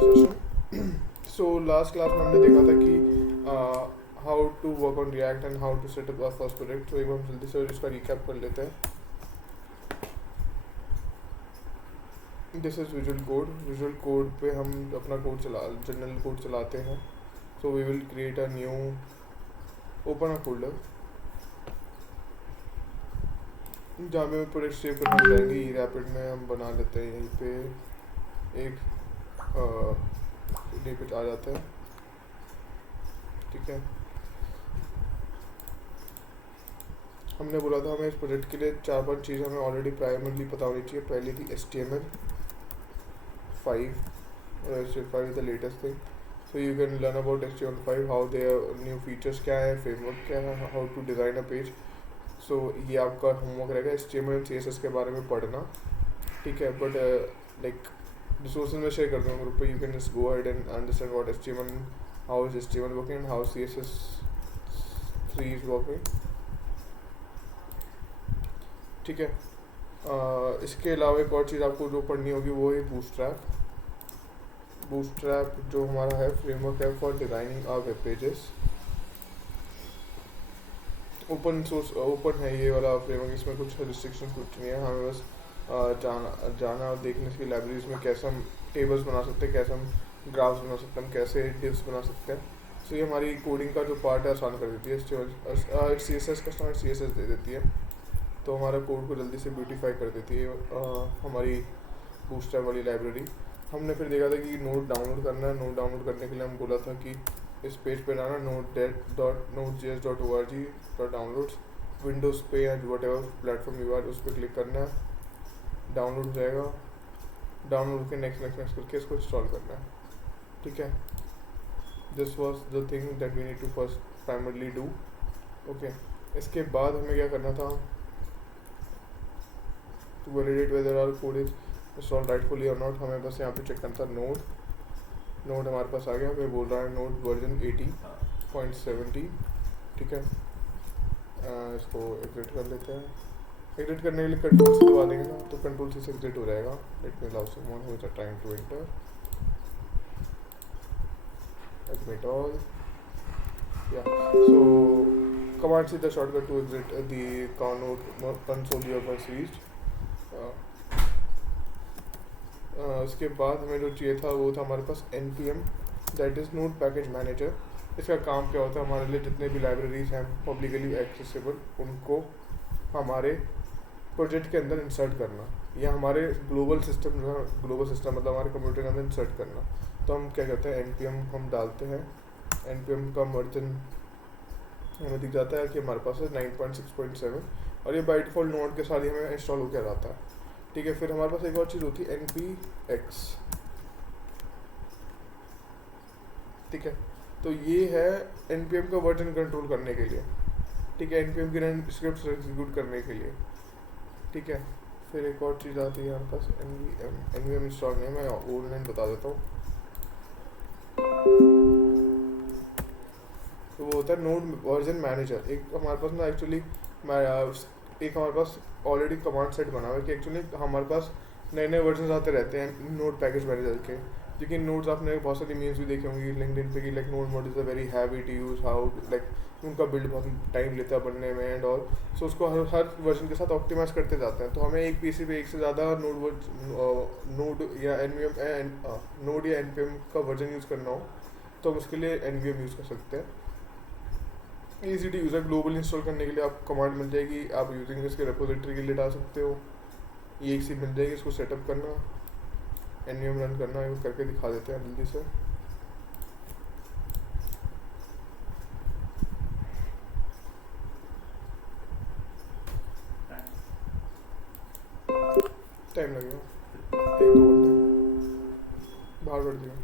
another session. So last class में हमने देखा था कि how to work on React and how to set up our first project. So एक बार हम जल्दी से इसका recap कर लेते हैं. This is Visual Code. Visual Code पे हम अपना कोड जनरल कोड चलाते हैं. So we will create a new open a folder जहाँ पे प्रोजेक्ट सेव करना चाहेंगे. रैपिड में हम बना लेते हैं. यहीं पे एक डे पे आ जाता है. ठीक है, हमने बोला था हमें इस प्रोजेक्ट के लिए 4-5 चीज़ें हमें ऑलरेडी प्राइमरली पता होनी चाहिए. पहली थी HTML5 और HTML5 is the latest thing. So you can learn about HTML5, how they new features क्या है, फ्रेमवर्क क्या है, how to design a page. सो ये आपका होमवर्क रहेगा HTML और CSS के बारे में पढ़ना. ठीक है, बट लाइक रिसोर्सेज में शेयर कर दूँगा ग्रुप पे. You can just go ahead and understand what HTML, how is HTML working and how CSS3 is working. ठीक है, इसके अलावा एक और चीज़ आपको जो पढ़नी होगी वो है बूटस्ट्रैप. बूटस्ट्रैप जो हमारा है फ्रेमवर्क है for designing our web pages. Open source open है ये वाला फ्रेमवर्क. इसमें कुछ रिस्ट्रिक्शन कुछ नहीं है. हमें बस जाना और देखने की लाइब्रेरीज में कैसे हम टेबल्स बना सकते हैं, कैसे हम ग्राफ्स बना सकते हैं, हम कैसे डिव्स बना सकते हैं. सो ये हमारी कोडिंग का जो पार्ट है आसान कर देती है. CSS का स्टार्ट CSS दे देती है, तो हमारा कोड को जल्दी से ब्यूटीफाई कर देती है हमारी बूटस्ट्रैप वाली लाइब्रेरी. हमने फिर देखा था कि नोड डाउनलोड करना है. नोड डाउनलोड करने के लिए हम बोला था कि इस पेज पे जाना node.js.org.downloads. विंडोज़ पे या whatever platform you are उस पर क्लिक करना है. डाउनलोड हो जाएगा. डाउनलोड के नेक्स्ट करके इसको इंस्टॉल करना है. ठीक है, this was the thing that we need to first primarily do. Okay, इसके बाद हमें क्या करना था, to validate whether our code is installed rightfully और नॉट. हमें बस यहाँ पे चेक करना था नोड हमारे पास आ गया. हमें बोल रहा है नोड वर्जन 80.70. ठीक है, इसको एग्जिट कर लेते हैं. एग्जिट करने के लिए कंट्रोल से दबा देंगे ना, तो कंट्रोल से एग्जिट हो जाएगा. Let me allow someone who is trying to enter. Admit all. या so command is the shortcut to exit the console you have once reached. उसके बाद हमें जो चाहिए था वो था हमारे पास npm, that is node package manager. इसका काम क्या होता है, हमारे लिए जितने भी लाइब्रेरीज हैं पब्लिकली एक्सेसिबल उनको हमारे प्रोजेक्ट के अंदर इंसर्ट करना, या हमारे ग्लोबल सिस्टम मतलब हमारे कंप्यूटर के अंदर इंसर्ट करना. तो हम क्या करते हैं, npm हम डालते हैं. npm का वर्जन हमें दिख जाता है कि हमारे पास है 9.6.7 और ये बाय डिफ़ॉल्ट नोड के साथ ही हमें इंस्टॉल होकर आता है. ठीक है, फिर हमारे पास एक और चीज़ होती है npx. ठीक है, तो ये है npm का वर्जन कंट्रोल करने के लिए. ठीक है, npm की रन स्क्रिप्ट एग्जीक्यूट करने के लिए. ठीक है, फिर एक और चीज़ आती है यहाँ पास nvm इंस्टॉल नहीं, मैं ऑनलाइन बता देता हूँ. तो वो होता है नोड वर्जन मैनेजर. एक हमारे पास ना एक्चुअली एक हमारे पास ऑलरेडी कमांड सेट बना हुआ है कि एक्चुअली हमारे पास नए नए वर्जन आते रहते हैं नोड पैकेज मैनेजर के. लेकिन नोड्स आपने बहुत सारी मीम्स भी देखे होंगी लिंक्डइन पे कि like node is a very heavy to use, how like उनका बिल्ड बहुत टाइम लेता है बनने में एंड ऑल. सो उसको हर वर्जन के साथ ऑप्टिमाइज करते जाते हैं. तो हमें एक पीसी पे एक से ज़्यादा नोड या npm का वर्जन यूज़ करना हो तो हम उसके लिए nvm यूज़ कर सकते हैं. Easy to user. Global install करने के लिए आपको कमांड मिल जाएगी, आप यूजिंग इसके रेपोजिटरी के लिए डाल सकते हो. ये एक सी मिल जाएगी, इसको सेटअप करना, nvm रन करना है, करके दिखा देते हैं जल्दी से. टाइम लगेगा 1-2 घंटे. बाहर कर दिया.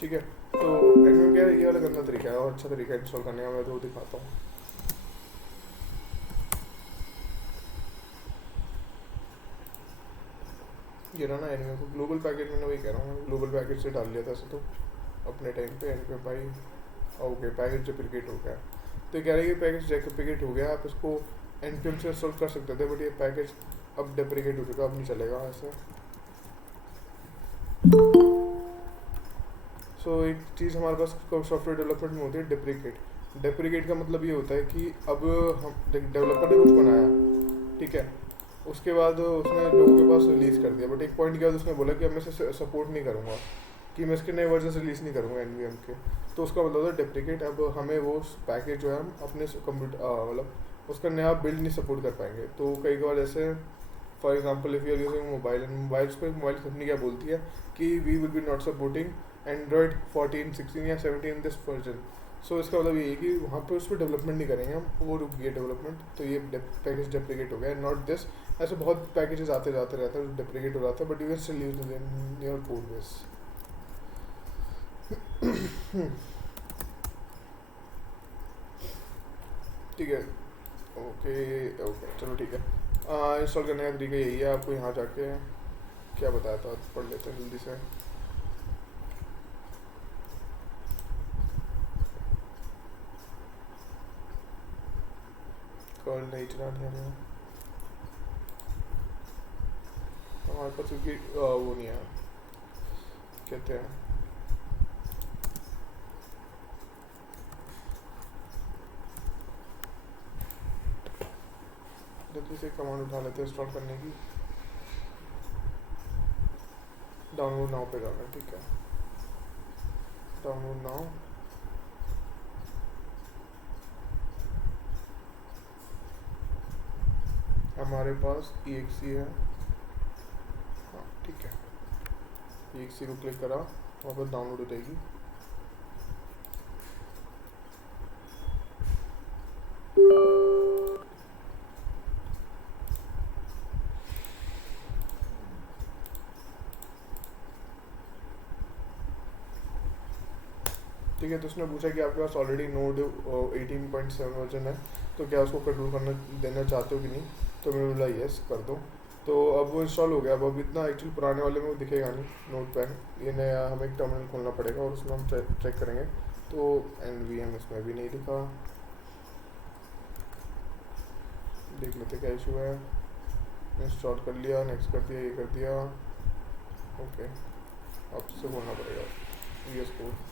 ठीक है, तो nvm क्या है, ये वाला गंदा तरीका है और अच्छा तरीका है इंस्टॉल करने का. मैं तो दिखाता हूँ. ये रहा ना nvm को ग्लोबल पैकेज. मैंने वही कह रहा हूँ, ग्लोबल पैकेज से डाल लिया था ऐसे तो अपने टाइम पे npm भाई. ओके, पैकेज डेप्रिकेट हो गया. तो कह रहे हैं कि पैकेज डेप्रिकेट हो गया, आप इसको npm से इंस्टॉल कर सकते थे, बट ये पैकेज अब डेप्रिकेट हो चुका, अब नहीं चलेगा ऐसे। सो एक चीज़ हमारे पास सॉफ्टवेयर डेवलपमेंट में होती है डेप्रिकेट। डेप्रिकेट का मतलब ये होता है कि अब हम डेवलपर ने कुछ बनाया, ठीक है, उसके बाद उसने लोगों के पास रिलीज़ कर दिया, बट एक पॉइंट के बाद उसने बोला कि अब मैं इसे सपोर्ट नहीं करूँगा, कि मैं इसके नए वर्जन रिलीज़ नहीं करूँगा एनवीएम के। तो उसका मतलब होता है डेप्रिकेट। अब हमें वो पैकेज जो है हम अपने कंप्यूटर मतलब उसका नया बिल्ड नहीं सपोर्ट कर पाएंगे। तो कई बार जैसे for example if you are using mobile and mobile company क्या बोलती है कि we will be not supporting Android 14, 16 या 17 दिस वर्जन। सो इसका मतलब ये है कि वहाँ पे उस पर डेवलपमेंट नहीं करेंगे हम, वो रुक गया डेवलपमेंट, तो ये पैकेज डेप्रिकेट हो गया। नॉट दिस, ऐसे बहुत पैकेजेस आते जाते रहते हैं डेप्रिकेट हो जाता है, but you can still use in your code base. ठीक है, ओके ओके, चलो ठीक है। इंस्टॉल करने का तरीका यही है, आपको यहाँ जाके क्या बताया था पढ़ लेते हैं जल्दी से। कॉल नहीं चलानी है हमारे पास, क्योंकि वो नहीं है, कहते हैं जल्दी से कमांड उठा लेते हैं इंस्टॉल करने की। डाउनलोड नाउ पे जाना है, ठीक है, डाउनलोड नाउ। हमारे पास EXE है, हाँ ठीक है, EXE को क्लिक करा, वहाँ पर डाउनलोड हो जाएगी। ठीक है, तो उसने पूछा कि आपके पास ऑलरेडी नोड 18.7 वर्जन है, तो क्या उसको कंट्रोल करना देना चाहते हो कि नहीं, तो मैंने बोला यस कर दो। तो अब वो इंस्टॉल हो गया। अब इतना एक्चुअली पुराने वाले में वो दिखेगा नहीं नोट पैड, ये नया हमें एक टर्मिनल खोलना पड़ेगा और उसमें हम चेक करेंगे। तो NVM इसमें भी नहीं दिखा, देख लेते क्या इशू है। इंस्टॉल कर लिया, नेक्स्ट कर दिया, ये कर दिया, ओके, अब से खोलना पड़ेगा VS कोड।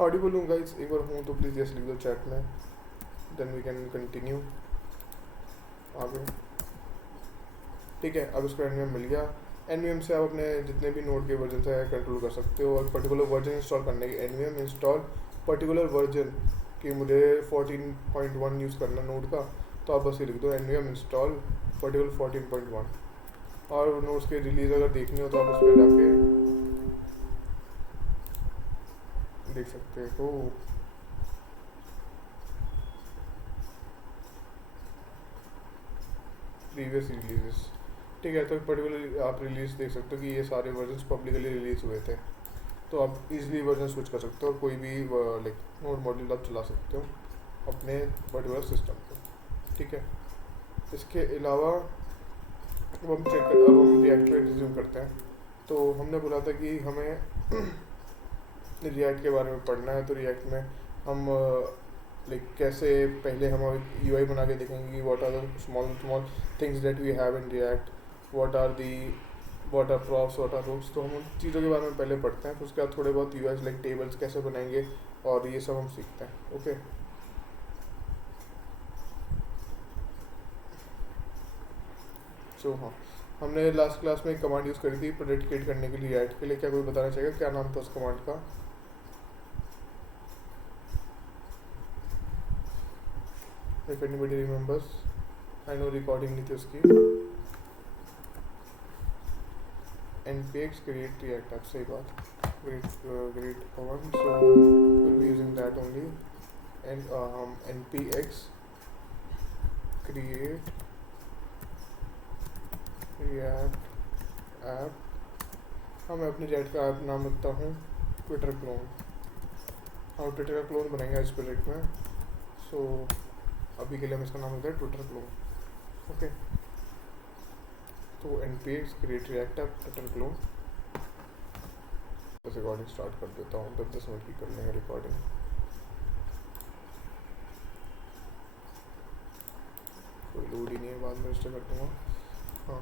ऑडिबल हूँ गाइस, एक बार हूँ तो प्लीज़ यस लिख दो चैट में, देन वी कैन कंटिन्यू आगे। ठीक है, अब उसको NVM मिल गया। NVM से आप अपने जितने भी नोड के वर्जन है कंट्रोल कर सकते हो, और पर्टिकुलर वर्जन इंस्टॉल करने के NVM इंस्टॉल पर्टिकुलर वर्जन कि मुझे 14.1 यूज़ करना नोड का, तो आप बस ये लिख दो NVM इंस्टॉल पर्टिकुलर 14.1। और नोड्स के रिलीज अगर देखनी हो तो आप उस पर जाके देख सकते हो। प्रीवियस रिलीजेस, ठीक है, तो पर्टिकुलर आप रिलीज देख सकते हो कि ये सारे वर्जन पब्लिकली रिलीज हुए थे, तो आप इजीली वर्जन स्विच कर सकते हो और कोई भी लाइक नोड मॉड्यूल आप चला सकते हो अपने पर्टिकुलर सिस्टम पर। ठीक है, इसके अलावा अब हम रिएक्ट पे रिज्यूम करते हैं। तो हमने बोला था कि हमें रिएक्ट के बारे में पढ़ना है, तो रिएक्ट में हम लाइक कैसे पहले हम UI बना के देखेंगे कि what are the small things that we have in React, what are props, what are routes. तो हम उन चीज़ों के बारे में पहले पढ़ते हैं, फिर उसके बाद थोड़े बहुत UIs लाइक टेबल्स कैसे बनाएंगे और ये सब हम सीखते हैं। ओके, सो हाँ, हमने लास्ट क्लास में एक कमांड यूज़ करी थी प्रोजेक्ट क्रिएट करने के लिए रिएक्ट के लिए। क्या कोई बताना चाहेगा क्या नाम था उस कमांड का? If anybody remembers, I know recording नहीं थी उसकी। npx create react app, सही बात, great command, so we'll be using that only। and npx create react app, मैं अपने react का ऐप नाम रखता हूँ ट्विटर क्लोन। हम ट्विटर का क्लोन बनाएंगे इस प्रोजेक्ट में, सो अभी के लिए हम इसका नाम रखते हैं ट्विटर क्लोन। ओके, तो npx create react app Twitter clone. बस रिकॉर्डिंग स्टार्ट कर देता हूँ, 10 मिनट की कर लेंगे रिकॉर्डिंग। कोई लोड ही नहीं है, बाद में रजिस्टर कर दूँगा। हाँ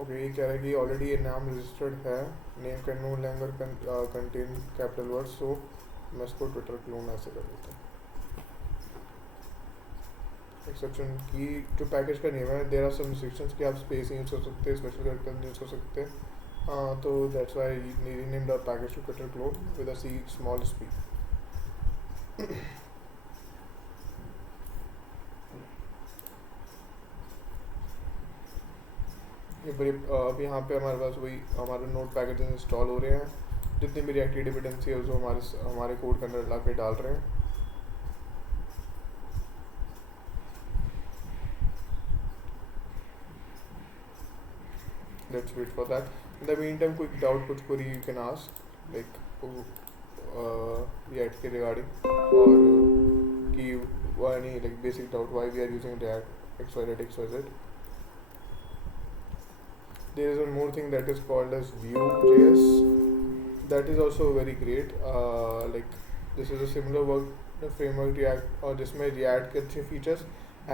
ओके, ये कह रहा है कि ऑलरेडी ये नाम रजिस्टर्ड है, name can no longer contain capital word, so मैं इसको ट्विटर क्लोन ऐसे कर देता हूँ। एक्सेप्शन की जो पैकेज का नेम है, देयर आर सम रिस्ट्रिक्शंस कि आप स्पेस यूज कर सकते हैं, स्पेशल कैरेक्टर यूज कर सकते हैं, तो that's why renamed our package to Twitter clone with a C small स्पी। अभी यहाँ पे हमारे पास वही हमारे नोट पैकेजेस इंस्टॉल हो रहे हैं, जितनी भी रिएक्ट डिपेंडेंसी है जो हमारे कोड के अंदर ला के डाल रहे हैं। Let's wait for that. In the meantime, quick doubt, कुछ query you can ask, like React के regarding, और कि any like basic doubt why we are using React XYZ. There is one more thing that is called as Vue.js. That is also very great. Like this is a similar work framework React, और जिसमें React के अच्छे features,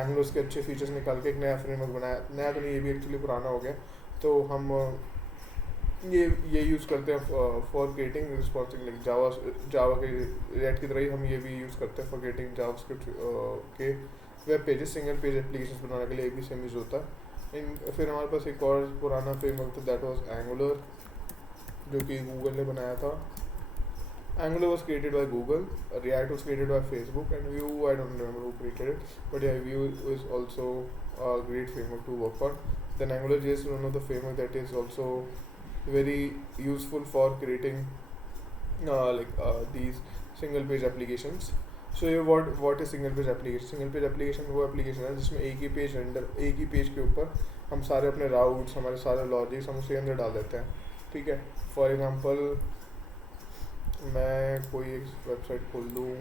Angular के अच्छे features निकाल के एक नया फ्रेमवर्क बनाया। नया तो नहीं, ये भी एक्चुअली पुराना हो गया। तो हम ये यूज़ करते हैं for creating responsive, like Java के React की तरह ही हम ये भी यूज़ करते हैं फॉर क्रिएटिंग जावास्क्रिप्ट के web pages, single page application बनाने के लिए भी सेम यूज़ होता है। फिर हमारे पास एक और पुराना फ्रेमवर्क था, दैट वाज एंगुलर, जो कि गूगल ने बनाया था। Angular was created by Google, react was created by Facebook, and view I don't remember who created it, but yeah, view is also a great framework to work on. Then AngularJS is one of the framework that is also very useful for creating these single page applications. So what is single page application? Single page application वो application है जिसमें एक ही page के ऊपर हम सारे अपने routes, हमारे सारे लॉजिक्स हम उसके अंदर डाल देते हैं, ठीक है। फॉर एग्जांपल मैं कोई एक वेबसाइट खोल दूँ,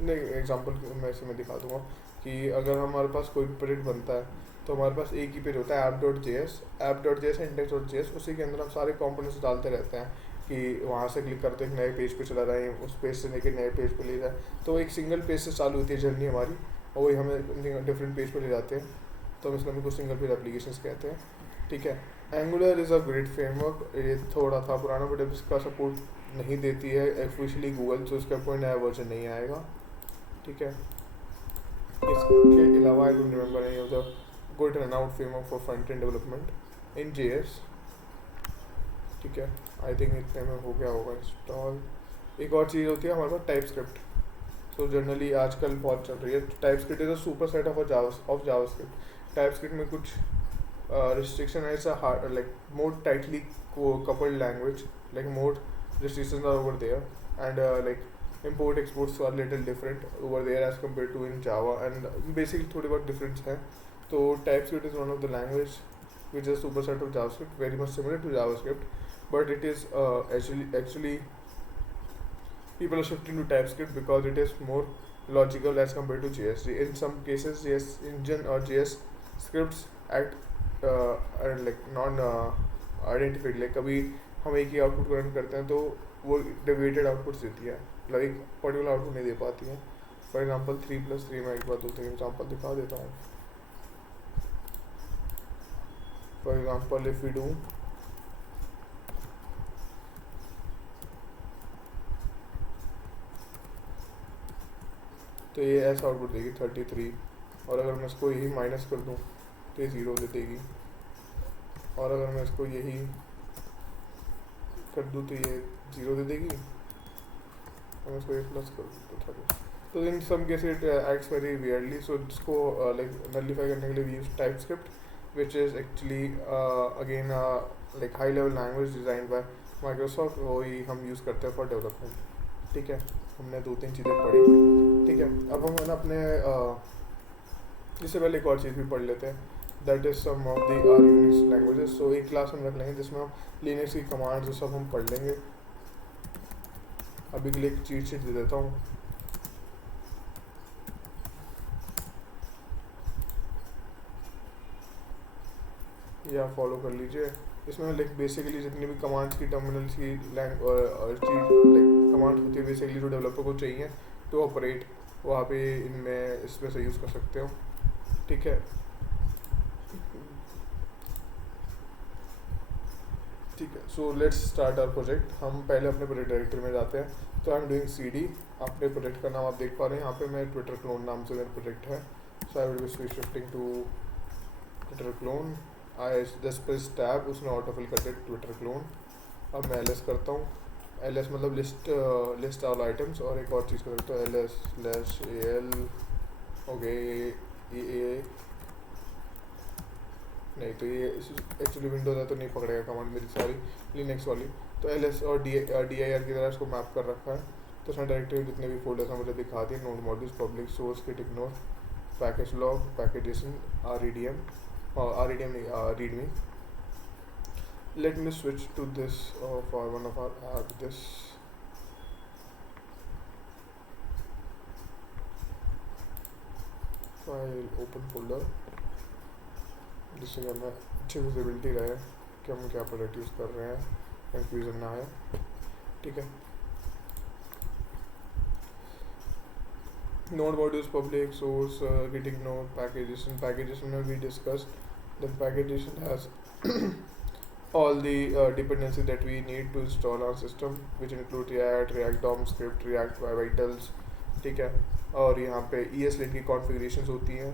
नहीं एग्जांपल मैं इसे मैं दिखा दूँगा कि अगर हमारे पास कोई प्रोजेक्ट बनता है तो हमारे पास एक ही पेज होता है app.js index.js, उसी के अंदर हम सारे कंपोनेंट्स डालते रहते हैं कि वहाँ से क्लिक करते एक नए पेज पे चला जाए, उस पेज से लेके नए पेज पे ले जाए। तो एक सिंगल पेज से चालू होती है जर्नी हमारी, और वही हमें डिफरेंट पेज पे ले जाते हैं, तो हम इसलिए हमको सिंगल पेज एप्लीकेशंस कहते हैं, ठीक है। Angular is a great framework, ये थोड़ा था पुराना, बट अब इसका सपोर्ट नहीं देती है ऑफिशियली गूगल, तो इसका कोई नया वर्जन नहीं आएगा, ठीक है। इसके अलावा I don't remember any of the good run out framework for front end development in JS, ठीक है। आई थिंक इतने में हो गया होगा इंस्टॉल। एक और चीज़ होती है हमारे पास टाइपस्क्रिप्ट, सो जनरली आजकल बहुत चल रही है। TypeScript is a super set of JavaScript. TypeScript में कुछ restriction is a hard, like more tightly coupled language, like more restrictions are over there, and like import exports are little different over there as compared to in Java, and basically थोड़ी बहुत difference है। तो TypeScript is one of the language which is a superset of JavaScript, very much similar to JavaScript, but it is actually people are shifting to TypeScript because it is more logical as compared to JS. In some cases JS engine or JS scripts act like non identified, like कभी हम एक ही output run करते हैं तो वो deviated outputs देती है, मतलब एक पर्टिकुलर आउटपुट नहीं दे पाती है। फॉर एग्जांपल 3+3 में एक बार 2-3 एग्जांपल दिखा देता हूँ। For example if we do तो ये ऐसा आउटपुट देगी 33, और अगर मैं इसको यही माइनस कर दूँ तो ये 0 दे देगी, और अगर मैं इसको यही कर दूँ तो ये 0 दे देगी, और मैं इसको ये प्लस कर दूँ तो 30। तो in some case it acts very weirdly, so इसको लाइक नलिफाई करने के लिए we use TypeScript which is actually again like high level language design by Microsoft, वही हम यूज़ करते हैं फॉर डेवलपमेंट, ठीक है। हमने 2-3 चीज़ें पढ़ी, ठीक है। अब हम ना अपने इससे पहले एक और चीज़ भी पढ़ लेते हैं, that is some of the are Unix languages. So एक क्लास हम रख लेंगे जिसमें हम लिनक्स की कमांड्स और सब हम पढ़ लेंगे। अभी के लिए एक चीट शीट दे देता हूँ। ये आप फॉलो कर लीजिए। इसमें लाइक बेसिकली जितनी भी कमांड्स की टर्मिनल्स की लैंग और चीज लाइक कमांड होती है बेसिकली जो डेवलपर को चाहिए टू ऑपरेट, वो आप इनमें इसमें से यूज़ कर सकते हो। ठीक है, ठीक है। So let's start our project. हम पहले अपने प्रोजेक्ट डायरेक्टरी में जाते हैं। तो आई एम डूइंग CD। अपने प्रोजेक्ट का नाम आप देख पा रहे हैं यहाँ पे, मैं ट्विटर क्लोन नाम से मेरा प्रोजेक्ट है। So I will be shifting to Twitter clone. I just press tab, उसने ऑटो फिल कर दिया ट्विटर क्लोन। अब मैं LS करता हूँ। LS मतलब लिस्ट ऑल आइटम्स। और एक और चीज़ कर सकता हूँ, LS/AL ओके। ये नहीं तो ये एक्चुअली विंडोज है तो नहीं पकड़ेगा कमांड मेरी सारी लिनक्स वाली। तो LS और DIR की तरह इसको मैप कर रखा है। तो उसमें डायरेक्टरी जितने भी फोल्डर्स हैं मुझे दिखा दिए। Node modules, public source, git ignore, package lock, पैकेजेशन, REDM और REDM नहीं readme. Let me switch to this for one of our app. This file open folder, जिससे कि हमें अच्छी विजिबिलिटी रहे कि हम क्या प्रोडक्ट यूज़ कर रहे हैं, कंफ्यूजन ना आए। ठीक है, node modules, public source, git ignore, पैकेजेशन में we discussed that पैकेजेशन has all the dependencies that we need to install our system, which include React DOM script, React Vitals। ठीक है, और यहाँ पे ESLint की कॉन्फ़िगरेशंस होती हैं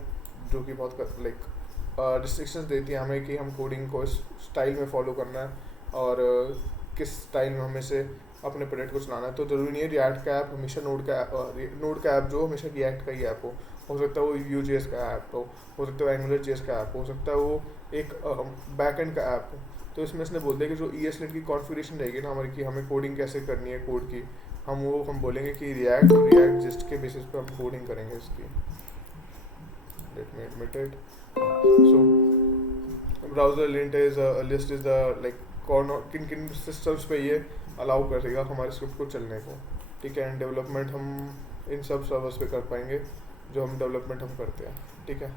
जो कि बहुत लाइक रिस्ट्रिक्शंस देती है हमें कि हम कोडिंग को इस स्टाइल में फॉलो करना है और किस स्टाइल में हमें से अपने प्रोजेक्ट को चलाना है। तो ज़रूरी नहीं है रिएक्ट का ऐप हमेशा नोड का ऐप जो हमेशा रिएक्ट का ही ऐप हो सकता है वो Vue.js का ऐप हो सकता है AngularJS का ऐप हो सकता है वो एक बैकएंड का ऐप हो। तो इसमें इसने बोल दिया कि जो ESLint की कॉन्फ़िगरेशन रहेगी ना हमारी, कि हमें कोडिंग कैसे करनी है कोड की, हम बोलेंगे कि रिएक्ट और रिएक्ट जिस्ट के बेसिस पे हम कोडिंग करेंगे इसकी। Let me admit it. So browser lint is list is the like कौन किन किन सिस्टम्स पे ये अलाउ करेगा हमारे स्क्रिप्ट को चलने को। ठीक है, एंड डेवलपमेंट हम इन सब सर्वर्स पे कर पाएंगे जो हम डेवलपमेंट हम करते हैं। ठीक है,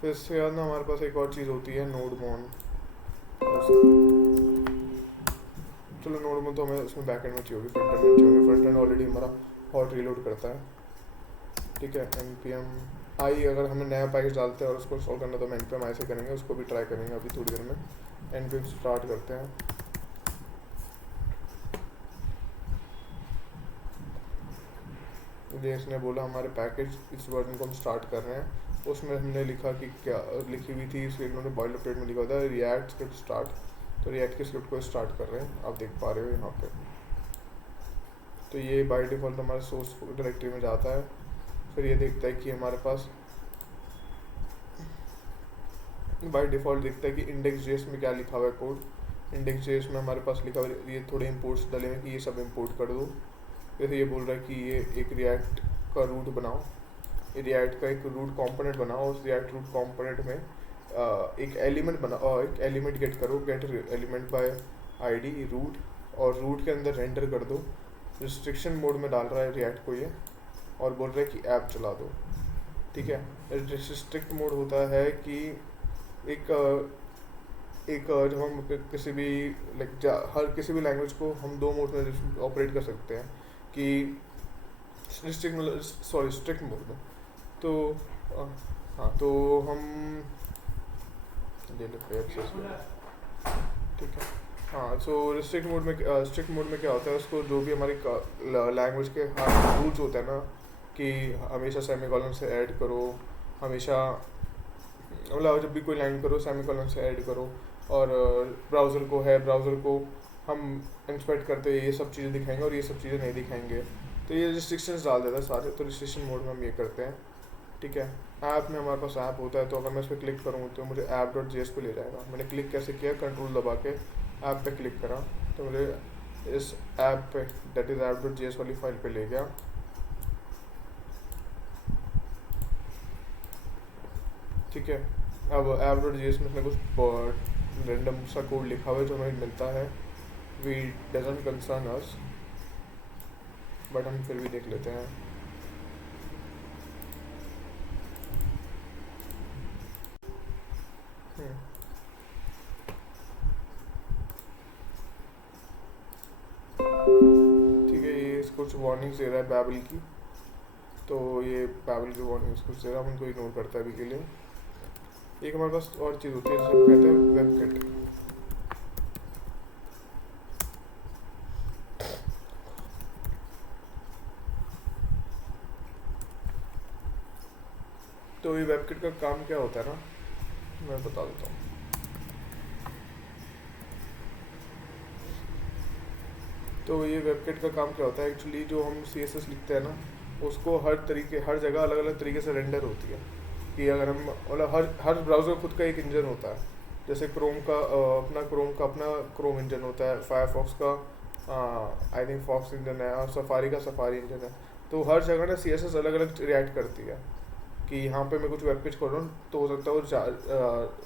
फिर इसके बाद ना हमारे पास एक और चीज़ होती है नोडमोन। चलो नोडमोन तो हमें उसमें बैकएंड में चाहिए होगी, फ्रंट एंड में चाहिए होगी। फ्रंट एंड ऑलरेडी हमारा हॉट रीलोड करता है। ठीक है, npm i अगर हमें नया पैकेज डालते हैं और उसको इंस्टॉल करना तो हम npm i से करेंगे, उसको भी ट्राई करेंगे अभी थोड़ी देर में। npm स्टार्ट करते हैं। मुझे इसने बोला हमारे पैकेज इस वर्जन को हम स्टार्ट कर रहे हैं। उसमें हमने लिखा कि क्या लिखी हुई थी, इसलिए इन्होंने बॉयलर प्लेट में लिखा था रिएक्ट स्क्रिप्ट स्टार्ट। तो रिएक्ट के स्क्रिप्ट को स्टार्ट कर रहे हैं, आप देख पा रहे हो यहाँ पे। तो ये बाय डिफ़ॉल्ट हमारे सोर्स डायरेक्टरी में जाता है। फिर ये देखता है कि हमारे पास बाय डिफ़ॉल्ट देखता है कि index.js में क्या लिखा हुआ है कोड। index.js में हमारे पास लिखा हुआ है, ये थोड़े इंपोर्ट्स डले हैं कि ये सब इंपोर्ट कर दो। जैसे ये बोल रहा है कि ये एक रिएक्ट का रूट बनाओ, ये रिएक्ट का एक रूट कंपोनेंट बनाओ। उस रिएक्ट रूट कंपोनेंट में एक एलिमेंट बनाओ, एक एलिमेंट गेट करो, get element by ID root, और रूट के अंदर रेंडर कर दो। रिस्ट्रिक्शन मोड में डाल रहा है रिएक्ट को ये, और बोल रहा है कि ऐप चला दो। ठीक है, रिस्ट्रिक्ट मोड होता है कि एक जब हम किसी भी लाइक हर किसी भी लैंग्वेज को हम दो मोड में ऑपरेट कर सकते हैं कि स्ट्रिक्ट मोड में। तो हाँ, तो हम ले लेते हैं। ठीक है, हाँ। सो स्ट्रिक्ट मोड में क्या होता है, उसको जो भी हमारी लैंग्वेज के हाँ रूल्स होते हैं ना कि हमेशा सेमीकोलन से ऐड करो, हमेशा मतलब जब भी कोई लाइन करो सेमीकोलन से ऐड करो, और ब्राउज़र को हम इंस्पेक्ट करते हुए ये सब चीज़ें दिखाएंगे और ये सब चीज़ें नहीं दिखाएंगे। तो ये रिस्ट्रिक्शंस डाल देता है सारे। तो रिस्ट्रिक्शन मोड में हम ये करते हैं। ठीक है, ऐप में हमारे पास ऐप होता है, तो अगर मैं इस पर क्लिक करूँ तो मुझे app.js पे ले जाएगा। मैंने क्लिक कैसे किया, कंट्रोल दबा के ऐप पे क्लिक करा तो मुझे इस ऐप पे दैट इज़ app.js वाली फाइल पे ले गया। ठीक है, अब app.js में इसने कुछ रैंडम सा कोड लिखा हुआ है जो हमें मिलता है। We doesn't concern us, but हम फिर भी देख लेते हैं। कुछ वार्निंग्स दे रहा है बैबल की, तो ये बैबल की वार्निंग्स कुछ दे रहा है, हम इनको इग्नोर करता है अभी के लिए। एक हमारे पास और चीज़ होती है जिसे हम कहते हैं वेबकिट। तो ये वेबकिट का काम क्या होता है ना, मैं बता देता हूँ। तो ये वेबकिट का काम क्या होता है, एक्चुअली जो हम CSS लिखते हैं ना, उसको हर जगह अलग अलग तरीके से रेंडर होती है। कि अगर हम मतलब हर ब्राउज़र खुद का एक इंजन होता है। जैसे क्रोम का अपना क्रोम इंजन होता है, फायरफॉक्स का आई थिंक फॉक्स इंजन है, और सफारी का सफारी इंजन है। तो हर जगह ना CSS अलग अलग रिएक्ट करती है। कि यहाँ पे मैं कुछ वेब पेज खोल रहा हूँ, तो हो सकता है वो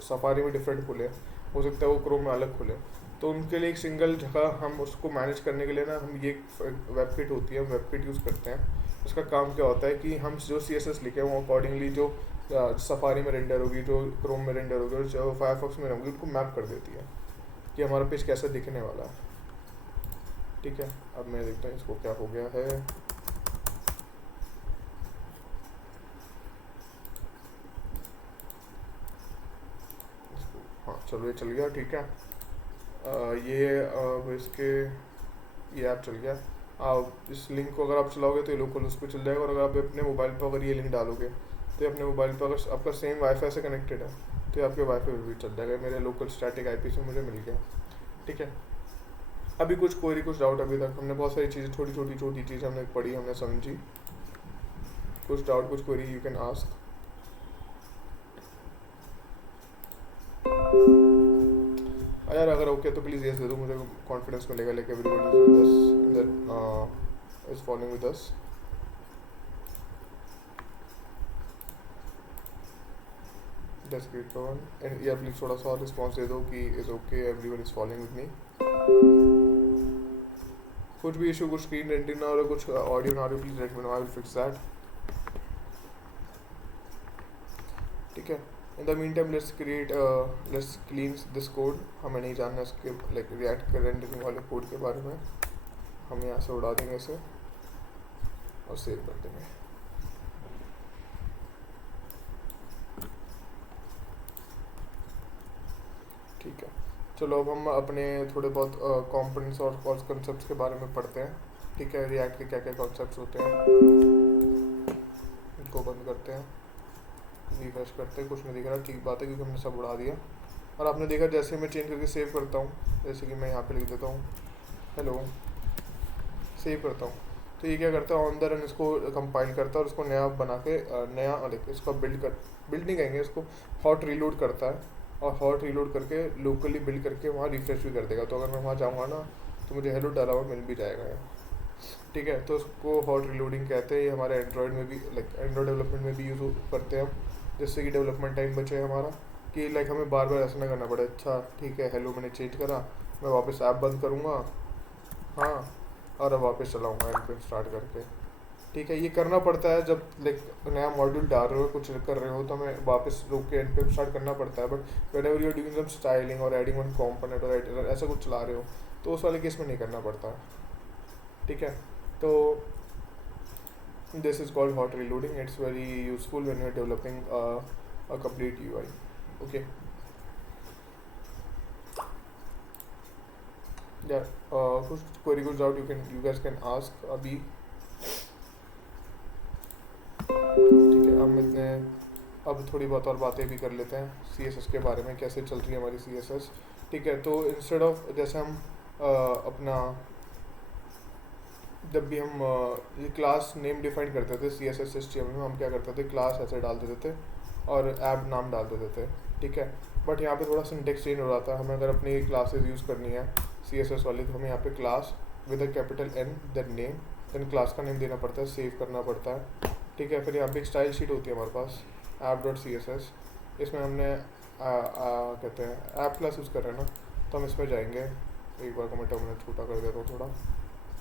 सफारी में डिफरेंट खुले, हो सकता है वो क्रोम में अलग खुले। तो उनके लिए एक सिंगल जगह हम उसको मैनेज करने के लिए ना, हम ये वेबकिट होती है, हम वेबकिट यूज़ करते हैं। उसका काम क्या होता है कि हम जो CSS लिखे हैं वो अकॉर्डिंगली जो सफारी में रेंडर होगी, जो क्रोम में रेंडर होगी, और जो फायरफॉक्स में होगी, उनको मैप कर देती है कि हमारा पेज कैसा दिखने वाला है। ठीक है, अब मैं देखता हूँ इसको क्या हो गया है। हाँ चलो, ये चल गया, ठीक है। ये ऐप चल गया। इस लिंक को अगर आप चलाओगे तो ये लोकल उस पर चल जाएगा, और अगर आप अपने मोबाइल पर अगर ये लिंक डालोगे, तो अपने मोबाइल पर अगर आपका सेम वाईफाई से कनेक्टेड है, तो आपके वाईफाई पर भी चल जाएगा। मेरे लोकल स्टैटिक IP से मुझे मिल गया। ठीक है, अभी कुछ क्वेरी, कुछ डाउट? अभी तक हमने बहुत सारी चीज़ें, छोटी चीज़ें हमने पढ़ी, हमने समझी। कुछ डाउट, कुछ क्वेरी, यू कैन आस्क। यार अगर ओके तो प्लीज़ यस दे दो, मुझे कॉन्फिडेंस मिलेगा। Like everybody is following with us. That's great one. And यार प्लीज़ थोड़ा सा रिस्पॉन्स दे दो कि is okay, everyone is following with me. कुछ भी इशू, कुछ स्क्रीन रेंडरिंग ना हो, कुछ ऑडियो ना हो, please let me know, I will fix that. ठीक है, in the mean time let's clean this code. हमें नहीं जानना इसके लाइक रिएक्ट कर रेंडरिंग वाले कोड के बारे में। हम यहाँ से उड़ा देंगे इसे और सेव कर देंगे। ठीक है, चलो अब हम अपने थोड़े बहुत कंपोनेंट्स और कॉन्सेप्ट्स के बारे में पढ़ते हैं। ठीक है, रिएक्ट के क्या क्या कॉन्सेप्ट्स होते हैं। इनको बंद करते हैं, रिफ्रेश करते हैं, कुछ नहीं दिख रहा, ठीक बात है, क्योंकि हमने सब उड़ा दिया। और आपने देखा जैसे मैं चेंज करके सेव करता हूँ, जैसे कि मैं यहाँ पे लिख देता हूँ हेलो, सेव करता हूँ, तो ये क्या करता है, ऑन द रन इसको कंपाइल करता है और उसको नया बना के इसको बिल्ड नहीं कहेंगे, इसको हॉट रीलोड करता है, और हॉट रीलोड करके लोकली बिल्ड करके वहाँ रिफ्रेश भी कर देगा। तो अगर मैं वहाँ जाऊँगा ना, तो मुझे हेलो डाला हुआ मिल भी जाएगा यहाँ। ठीक है, तो उसको हॉट रीलोडिंग कहते हैं। ये हमारे एंड्रॉयड में भी, लाइक एंड्रॉयड डेवलपमेंट में भी यूज़ करते हैं हम, जिससे कि डेवलपमेंट टाइम बचे हमारा, कि लाइक हमें बार बार ऐसा ना करना पड़े। अच्छा ठीक है, हेलो मैंने चेंज करा, मैं वापस ऐप बंद करूँगा, हाँ, और अब वापस चलाऊँगा एंड स्टार्ट करके। ठीक है, ये करना पड़ता है जब लाइक नया मॉड्यूल डाल रहे हो, कुछ कर रहे हो, तो हमें वापस रोक के एंड पे स्टार्ट करना पड़ता है। But whenever you are doing some styling और एडिंग वन कॉम्पोनेंट और ऐसा कुछ चला रहे हो, तो उस वाले केस में नहीं करना पड़ता। ठीक है, तो this is called hot reloading. It's very useful when you're developing a complete UI. Okay, yeah, कुछ query, कुछ doubt you guys can ask अभी। ठीक है, अब थोड़ी बहुत और बातें भी कर लेते हैं CSS के बारे में, कैसे चल रही है हमारी CSS। ठीक है, तो इंस्टेड ऑफ जैसे हम अपना जब भी हम ये क्लास नेम डिफाइन करते थे CSS HTML में, हम क्या करते थे, क्लास ऐसे डाल देते थे और ऐप नाम डाल देते थे। ठीक है, बट यहाँ पे थोड़ा सिंटेक्स चेंज हो रहा था। हमें अगर अपनी क्लासेस यूज़ करनी है CSS वाली, तो हमें यहाँ पे class with a capital N then name, then class का नेम देना पड़ता है, सेव करना पड़ता है। ठीक है, फिर यहाँ पे एक स्टाइल शीट होती है हमारे पास, app.css। इसमें हमने कहते हैं ऐप क्लास यूज़ कर रहे हैं ना, तो हम इसमें जाएंगे। एक बार को मैं टर्मिनल छोटा कर देता हूँ थोड़ा,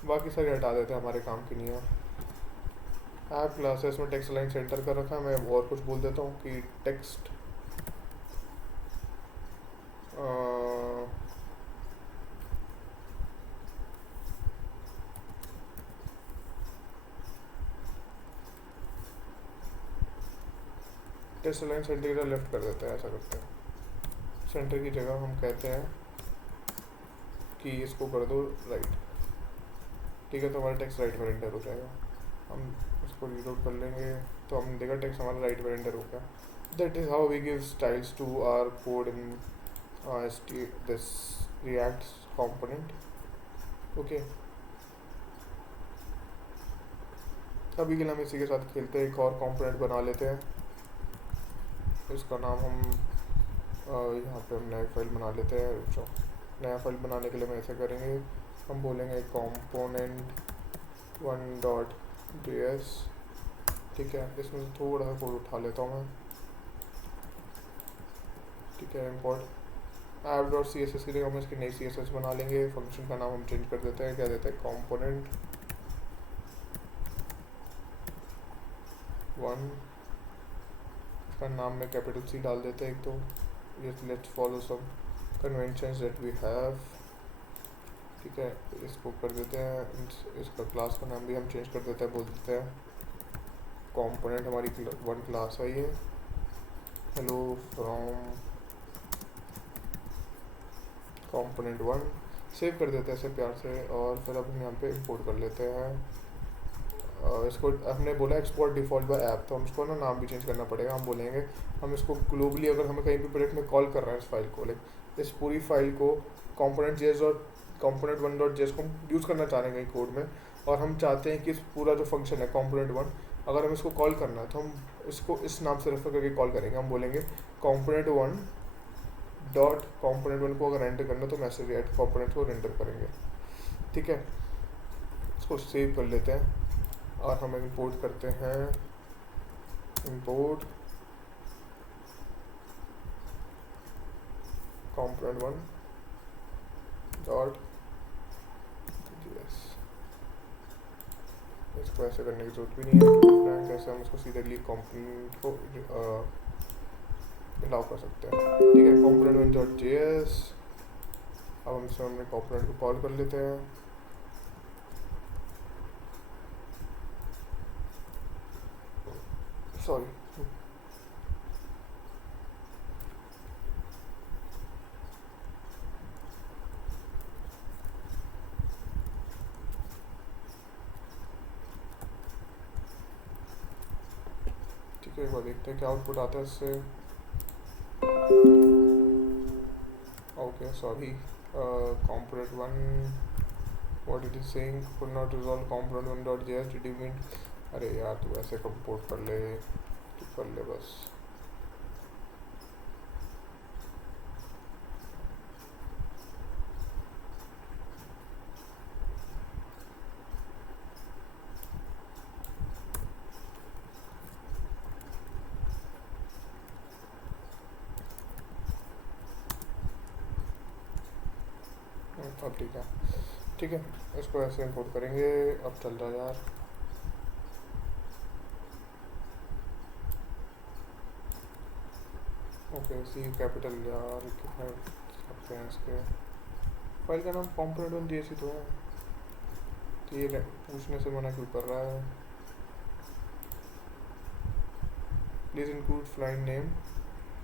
बाकी सारे हटा देते हैं, हमारे काम की नहीं है। ऐप क्लास है, इसमें टेक्स्ट लाइन सेंटर कर रखा है। मैं और कुछ बोल देता हूँ कि टेक्स्ट टेस्ट अलाइन सेंटर की जगह लेफ्ट कर देते हैं, ऐसा करते हैं। सेंटर की जगह हम कहते हैं कि इसको कर दो राइट, ठीक है। तो हमारा टेक्स्ट राइट में रेंडर हो जाएगा। हम इसको रीलोड कर लेंगे तो हमने देखा टेक्स्ट हमारा राइट में रेंडर हो गया। That is how we give styles to our code in this React component. Okay, अभी के लिए हम इसी के साथ खेलते हैं, एक और कंपोनेंट बना लेते हैं। इसका नाम हम यहाँ पे हम नई फाइल बना लेते हैं। जो नया फाइल बनाने के लिए हम ऐसे करेंगे, हम बोलेंगे component1.js, ठीक है। इसमें से थोड़ा सा कोड उठा लेता हूँ मैं, ठीक है। import app.css की जगह हम इसकी नई css बना लेंगे। फंक्शन का नाम हम चेंज कर देते हैं, क्या देते हैं component1। इसका नाम में कैपिटल C डाल देते हैं एक तो। Let's follow some conventions that we have, ठीक है। इसको कर देते हैं, इसका क्लास का नाम भी हम चेंज कर देते हैं, बोल देते हैं कंपोनेंट हमारी वन क्लास है ये, हेलो फ्रॉम component1। सेव कर देते हैं ऐसे प्यार से, और फिर अब हम यहाँ पे इंपोर्ट कर लेते हैं। इसको हमने बोला एक्सपोर्ट डिफ़ॉल्ट बाय ऐप, तो हम इसको ना नाम भी चेंज करना पड़ेगा। हम बोलेंगे हम इसको ग्लोबली अगर हमें कहीं भी प्रोजेक्ट में कॉल कर रहे हैं इस फाइल को, लाइक इस पूरी फाइल को component.js और component1.js को हम यूज़ करना चाह रहे हैं कहीं कोड में, और हम चाहते हैं कि इस पूरा जो फंक्शन है component1, अगर हमें इसको कॉल करना है तो हम इसको इस नाम से रेफर करके कॉल करेंगे। हम बोलेंगे component1 को अगर एंटर करना तो मैसेज ऐड component को रेंडर करेंगे, ठीक है। इसको सेव कर लेते हैं और हम इंपोर्ट करते हैं इंपोर्ट component1.js। इसको ऐसे करने की जरूरत भी नहीं है, कैसे हम इसको सीधे कंपोनेंट को अलाउ कर सकते हैं, ठीक है। component1.js, अब हम इसमें हमने कंपोनेंट को कॉल कर लेते हैं। सॉरी, ठीक है। एक बार देखते हैं क्या आउटपुट आता है इससे। Okay sorry, component1, what it is saying, could not resolve component1.js, did you mean? अरे यार तू ऐसे कंपोर्ट कर ले, तू कर ले बस। अब ठीक है, ठीक है। इसको ऐसे इंपोर्ट करेंगे। अब चल रहा यार, ओके सी कैपिटल यार कितना सकते हैं इसके। फाइल का नाम component1.js ही तो है, तो ये पूछने से मना क्यों कर रहा है। Please include file name,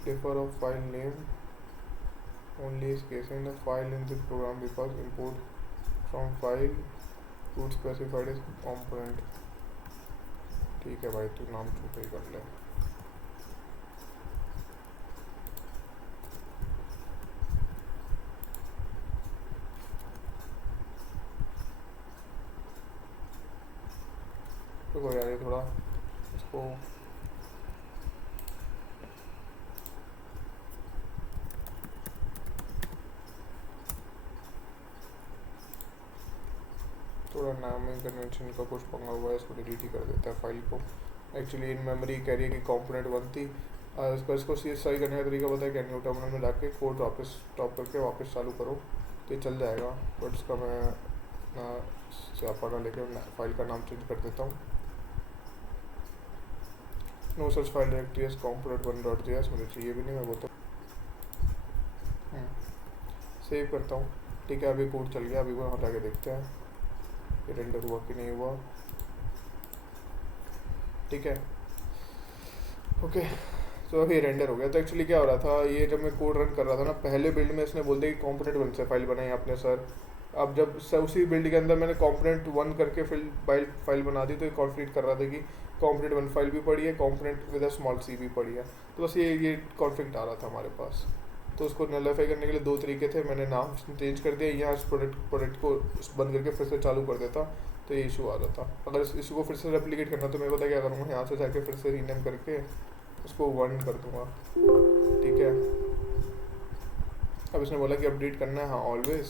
differ of file name only is casing the file in this program because import from file root specified is component। ठीक है भाई, तू नाम छोटा ही कर ले। तो यार ये थोड़ा इसको थोड़ा नामिंग कन्वेंशन का कुछ पंगा हुआ है, इसको डिलीट ही कर देता है फाइल को। एक्चुअली इन मेमोरी कह रही है कि component1 थी। इसको सही करने का तरीका पता है क्या, न्यू टर्मिनल में जाके कोड वापस स्टॉप करके वापस चालू करो तो ये चल जाएगा। बट इसका मैं स्यापा ना लेके फाइल का नाम चेंज कर देता हूँ। No such file directory as component1.js, मुझे चाहिए भी नहीं, मैं वो तो सेव करता हूँ, ठीक है। अभी कोड चल गया, अभी वो हटा के देखते हैं ये रेंडर हुआ कि नहीं हुआ, ठीक है। ओके तो ये रेंडर हो गया। तो एक्चुअली क्या हो रहा था, ये जब मैं कोड रन कर रहा था ना, पहले बिल्ड में इसने बोल दिया कि कॉम्पोनेंट 1 से फाइल बनाई आपने सर। अब जब उसी बिल्ड के अंदर मैंने कॉम्पोनेंट 1 करके फाइल बना दी, तो ये कॉन्फ्लिक्ट कर रहा था कि कॉम्पोनेंट 1 फाइल भी पड़ी है, component with a small C भी पड़ी है। तो बस ये कॉन्फ्लिक्ट आ रहा था हमारे पास। तो उसको नलिफाई करने के लिए 2 तरीके थे। मैंने नाम चेंज कर दिया, यहाँ इस प्रोडक्ट को बंद करके फिर से चालू कर देता, तो ये इशू आ जाता। अगर इस इशू को फिर से रेप्लिकेट करना, तो मैं पता क्या करूँगा, यहाँ से जाके फिर से रीनेम करके उसको 1 कर दूँगा, ठीक है। अब इसने बोला कि अपडेट करना है, हाँ ऑलवेज,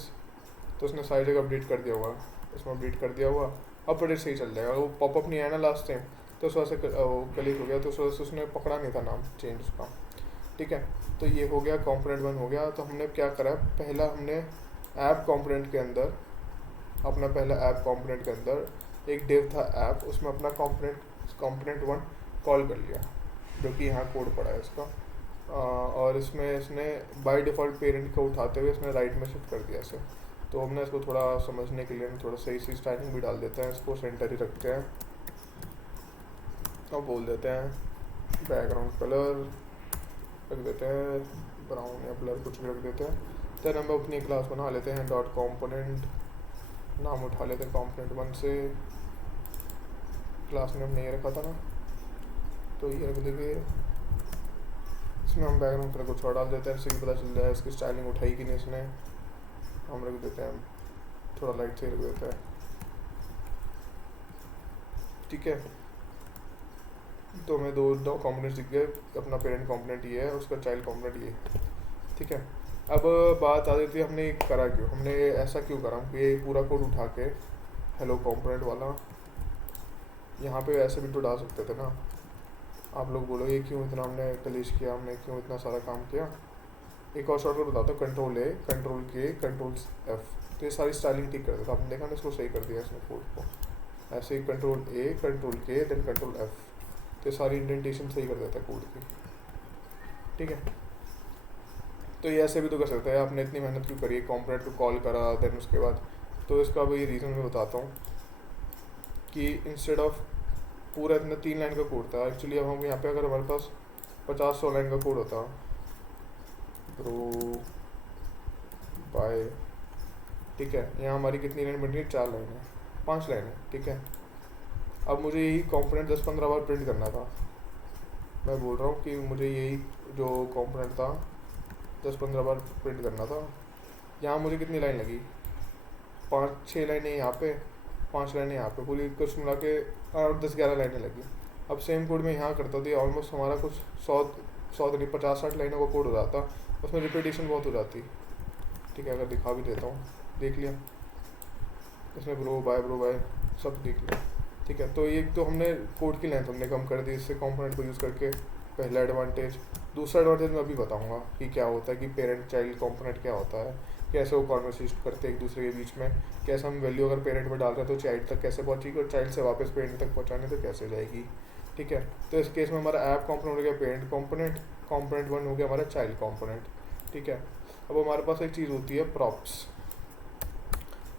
तो उसने सारी जगह अपडेट कर दिया होगा, इसमें अपडेट कर दिया होगा। अब प्रोडक्ट सही चल जाएगा। वो पॉपअप नहीं आया ना लास्ट टाइम, तो उस वजह से क्लिक हो गया, तो उस वजह से उसने पकड़ा नहीं था नाम चेंज उसका, ठीक है। तो ये हो गया, कॉम्पोनेंट 1 हो गया। तो हमने क्या करा, पहला हमने ऐप कॉम्पोनेंट के अंदर, अपना पहला ऐप कॉम्पोनेंट के अंदर एक डिव था ऐप, उसमें अपना कॉम्पोनेंट 1 कॉल कर लिया, जो कि यहाँ कोड पड़ा है इसका। और इसमें इसने बाय डिफ़ॉल्ट पेरेंट को उठाते हुए इसने राइट में शिफ्ट कर दिया इसे। तो हमने इसको थोड़ा समझने के लिए थोड़ा सही सी स्टाइलिंग भी डाल देते हैं, इसको सेंटर ही रखते हैं और बोल देते हैं बैकग्राउंड कलर रख देते हैं ब्राउन या ब्लर, कुछ भी रख देते हैं। फिर हम अपनी क्लास बना लेते हैं डॉट कॉम्पोनेंट, नाम उठा लेते हैं कॉम्पोनेंट 1 से, क्लास नेम नहीं रखा था ना, तो ये रख देंगे। इसमें हम बैकग्राउंड कलर को छोड़ डाल देते हैं, इससे भी पता चल जाए इसकी स्टाइलिंग उठाई कि नहीं इसने। हम रख देते हैं थोड़ा लाइट से रख देते हैं, ठीक है। तो हमें दो कॉम्पोनेंट्स दिख गए, अपना पेरेंट कॉम्पोनेंट ये है, उसका चाइल्ड कॉम्पोनेंट ये, ठीक है। अब बात आ जाती है हमने करा क्यों, हमने ऐसा क्यों करा, ये पूरा कोड उठा के हेलो कॉम्पोनेंट वाला यहाँ पे ऐसे भी तो डाल सकते थे ना। आप लोग बोलो ये क्यों इतना हमने कलेश किया, हमने क्यों इतना सारा काम किया। एक और शॉर्टकट बताता हूँ, कंट्रोल ए, कंट्रोल के, कंट्रोल एफ, तो ये सारी स्टाइलिंग ठीक कर देता। आपने देखा ना, इसको सही कर दिया इसने कोड को, ऐसे ही कंट्रोल ए, कंट्रोल के, देन कंट्रोल एफ, तो ये सारी इंडेंटेशन सही कर देता है कोड की, ठीक है। तो ये ऐसे भी तो कर सकते हैं। आपने इतनी मेहनत क्यों करी, कॉम्पोनेंट को कॉल करा, देन उसके बाद, तो इसका भी रीज़न मैं बताता हूँ कि इंस्टेड ऑफ पूरा इतना 3 लाइन का कोड था, एक्चुअली अब हम यहाँ पे अगर हमारे पास 50-100 लाइन का कोड होता, ब्रो बाय, ठीक है, यहाँ हमारी कितनी लाइन बन रही है, 4 लाइन है, 5 लाइन है, ठीक है। अब मुझे यही कॉम्पोनेंट 10-15 बार प्रिंट करना था। मैं बोल रहा हूँ कि मुझे यही जो कॉम्पोनेंट था 10-15 बार प्रिंट करना था। यहाँ मुझे कितनी लाइन लगी, 5-6 लाइनें यहाँ पे, 5 लाइनें यहाँ पे, पूरी कुछ मिला के 10-11 लाइनें लगी। अब सेम कोड में यहाँ करता तो ये ऑलमोस्ट हमारा कुछ 100 तो नहीं, 50-60 लाइनों का कोड हो जाता, उसमें रिपीटेशन बहुत हो जाती, ठीक है। अगर दिखा भी देता हूँ, देख लिया इसमें ब्रो बाय सब देख लिया, ठीक है। तो एक तो हमने कोड की लेंथ हमने कम कर दी इससे कॉम्पोनेंट को यूज़ करके, पहला एडवांटेज। दूसरा एडवांटेज मैं अभी बताऊंगा कि क्या होता है, कि पेरेंट चाइल्ड कॉम्पोनेंट क्या होता है, कैसे वो कॉन्वर्सेशन करते हैं एक दूसरे के बीच में, कैसे हम वैल्यू अगर पेरेंट में डाल रहे हैं तो चाइल्ड तक कैसे पहुँचेगी, और चाइल्ड से वापस पेरेंट तक पहुँचाने तो कैसे जाएगी, ठीक है। तो इस केस में हमारा ऐप कॉम्पोनेंट हो गया पेरेंट कॉम्पोनेंट, कॉम्पोनेंट 1 हो गया हमारा चाइल्ड कॉम्पोनेंट, ठीक है। अब हमारे पास एक चीज़ होती है प्रॉप्स।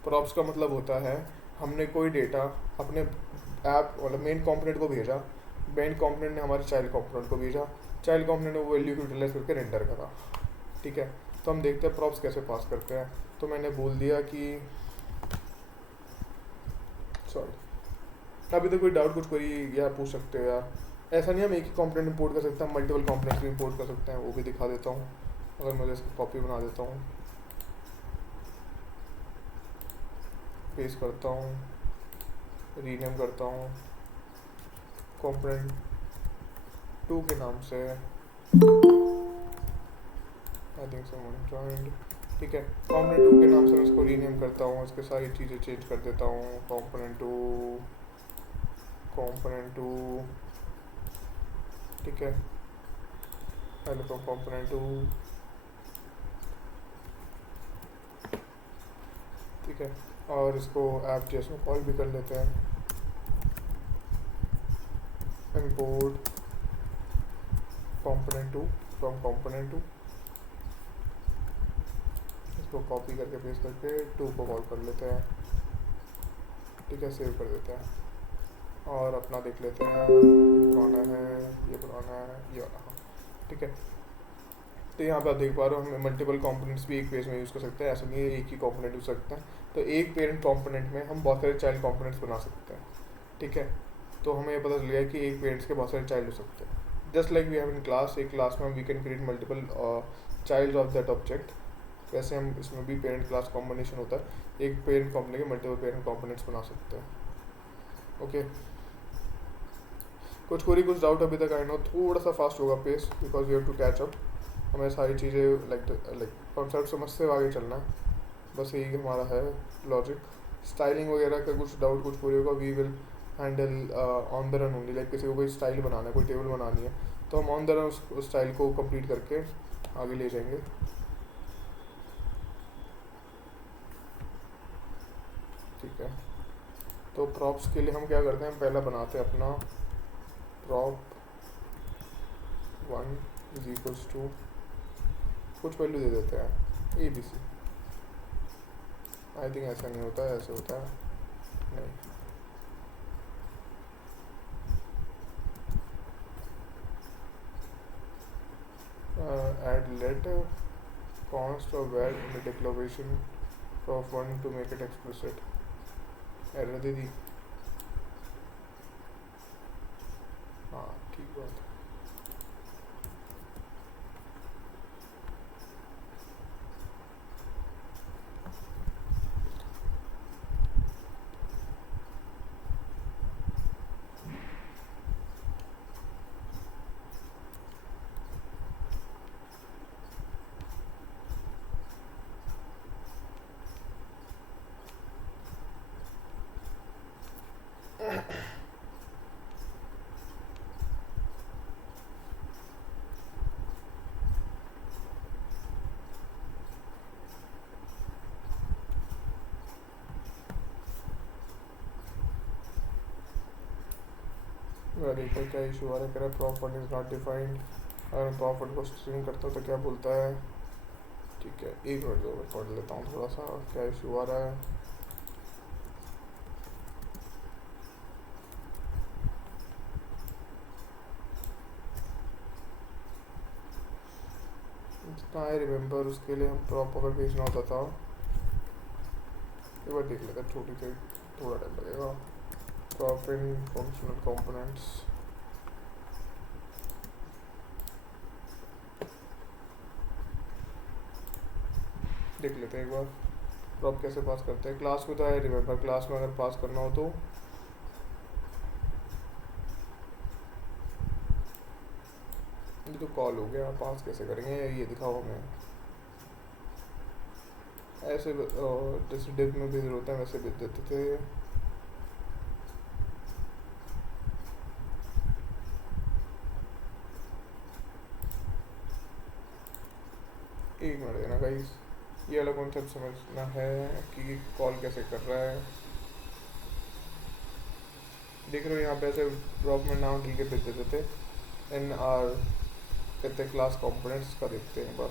प्रॉप्स का मतलब होता है हमने कोई डेटा अपने ऐप मतलब मेन कॉम्पोनेंट को भेजा, मेन कॉम्पोनेंट ने हमारे चाइल्ड कॉम्पोनेंट को भेजा, चाइल्ड कॉम्पोनेंट ने वो वैल्यू को यूटिलाइज करके रेंडर करा, ठीक है। तो हम देखते हैं प्रॉप्स कैसे पास करते हैं। तो मैंने बोल दिया कि सॉरी, अभी तो कोई डाउट कुछ कोई या पूछ सकते हो यार, ऐसा नहीं हम एक ही कॉम्पोनेंट इंपोर्ट कर सकते हैं, मल्टीपल कॉम्पोनेंट्स भी इंपोर्ट कर सकते हैं, वो भी दिखा देता हूँ। अगर मैं इसकी कॉपी बना देता हूँ, पेस्ट करता हूँ, रीनेम करता हूँ कॉम्पोनेंट 2 के नाम से, आई थिंक समवन जॉइंड, ठीक है। कॉम्पोनेंट 2 के नाम से मैं इसको रीनेम करता हूँ, इसके सारी चीज़ें चेंज कर देता हूँ, कॉम्पोनेंट 2, ठीक है। पहले तो कॉम्पोनेंट 2, ठीक है, और इसको ऐप जेएस में कॉल भी कर लेते हैं, इंपोर्ट कॉम्पोनेंट 2 फ्रॉम कॉम्पोनेंट 2, इसको कॉपी करके पेस्ट करके 2 को कॉल कर लेते हैं, ठीक है, सेव कर देते हैं और अपना देख लेते हैं, पुराना है ये, पुराना है ये वाला, ठीक है। तो यहाँ पे आप देख पा रहे हो, हमें मल्टीपल कंपोनेंट्स भी एक पेज में यूज़ कर सकते हैं, ऐसा नहीं है एक ही कंपोनेंट यूज़ सकते हैं। तो एक पेरेंट कंपोनेंट में हम बहुत सारे चाइल्ड कंपोनेंट्स बना सकते हैं, ठीक है। तो हमें ये पता चल गया कि एक पेरेंट्स के बहुत सारे चाइल्ड हो सकते हैं। Just like we have in class, एक क्लास में हम we can create multiple child of that object. वैसे हम इसमें भी पेरेंट क्लास कॉम्बिनेशन होता है, एक पेरेंट कंपनी के मल्टीपल पेरेंट कंपोनेंट्स बना सकते हैं। ओके, कुछ डाउट अभी तक? आई नो थोड़ा सा फास्ट होगा pace, because you have to catch up. हमें सारी चीज़ें लाइक कॉन्सेप्ट समझते हुए आगे चलना है, बस यही हमारा है लॉजिक। स्टाइलिंग वगैरह का कुछ डाउट कुछ पूरी होगा, we will handle on the run only. Like किसी को कोई स्टाइल बनाना है, कोई टेबल बनानी है, तो हम ऑन द रन उस स्टाइल को कंप्लीट करके आगे ले जाएंगे। ठीक है, तो प्रॉप्स के लिए हम क्या करते हैं, पहला बनाते हैं अपना प्रॉप 1 इज इक्वल्स टू कुछ वैल्यू दे देते हैं ABC। आई थिंक ऐसा नहीं होता है, ऐसे होता है नहीं। Add let const or var in the declaration of 1 to make it explicit। Error दे दी, हाँ ठीक बात है। देखो क्या इशू आ रहा है, कह रहा है प्रॉप 1 इज नॉट डिफाइंड। अगर मैं प्रॉप 1 को स्ट्रिंग करता हूँ तो क्या बोलता है? ठीक है, एक मिनट दो, मैं पढ़ लेता हूँ थोड़ा सा क्या इशू आ रहा है। जितना आई रिमेंबर उसके लिए हम प्रॉप अगर भेजना होता था, एक बार देख लेते हैं, छोटी सी थोड़ा टाइम लगेगा। प्रॉप इन फंक्शनल कंपोनेंट्स, देख लेते हैं एक बार प्रॉप कैसे पास करते हैं। क्लास में तो आई रिमेंबर, क्लास में अगर पास करना हो तो ये तो कॉल हो गया, पास कैसे करेंगे ये दिखाओ हमें। ऐसे जैसे डिव में भेज होता है वैसे भेज देते थे। एक मिनट देना गाइस, ये वाला कॉन्सेप्ट समझना है कि कॉल कैसे कर रहा है। देख रहे हो यहाँ पे ऐसे प्रॉप में नाम डल के भेज देते थे। इन आर कहते क्लास कंपोनेंट्स का, देखते हैं एक बार।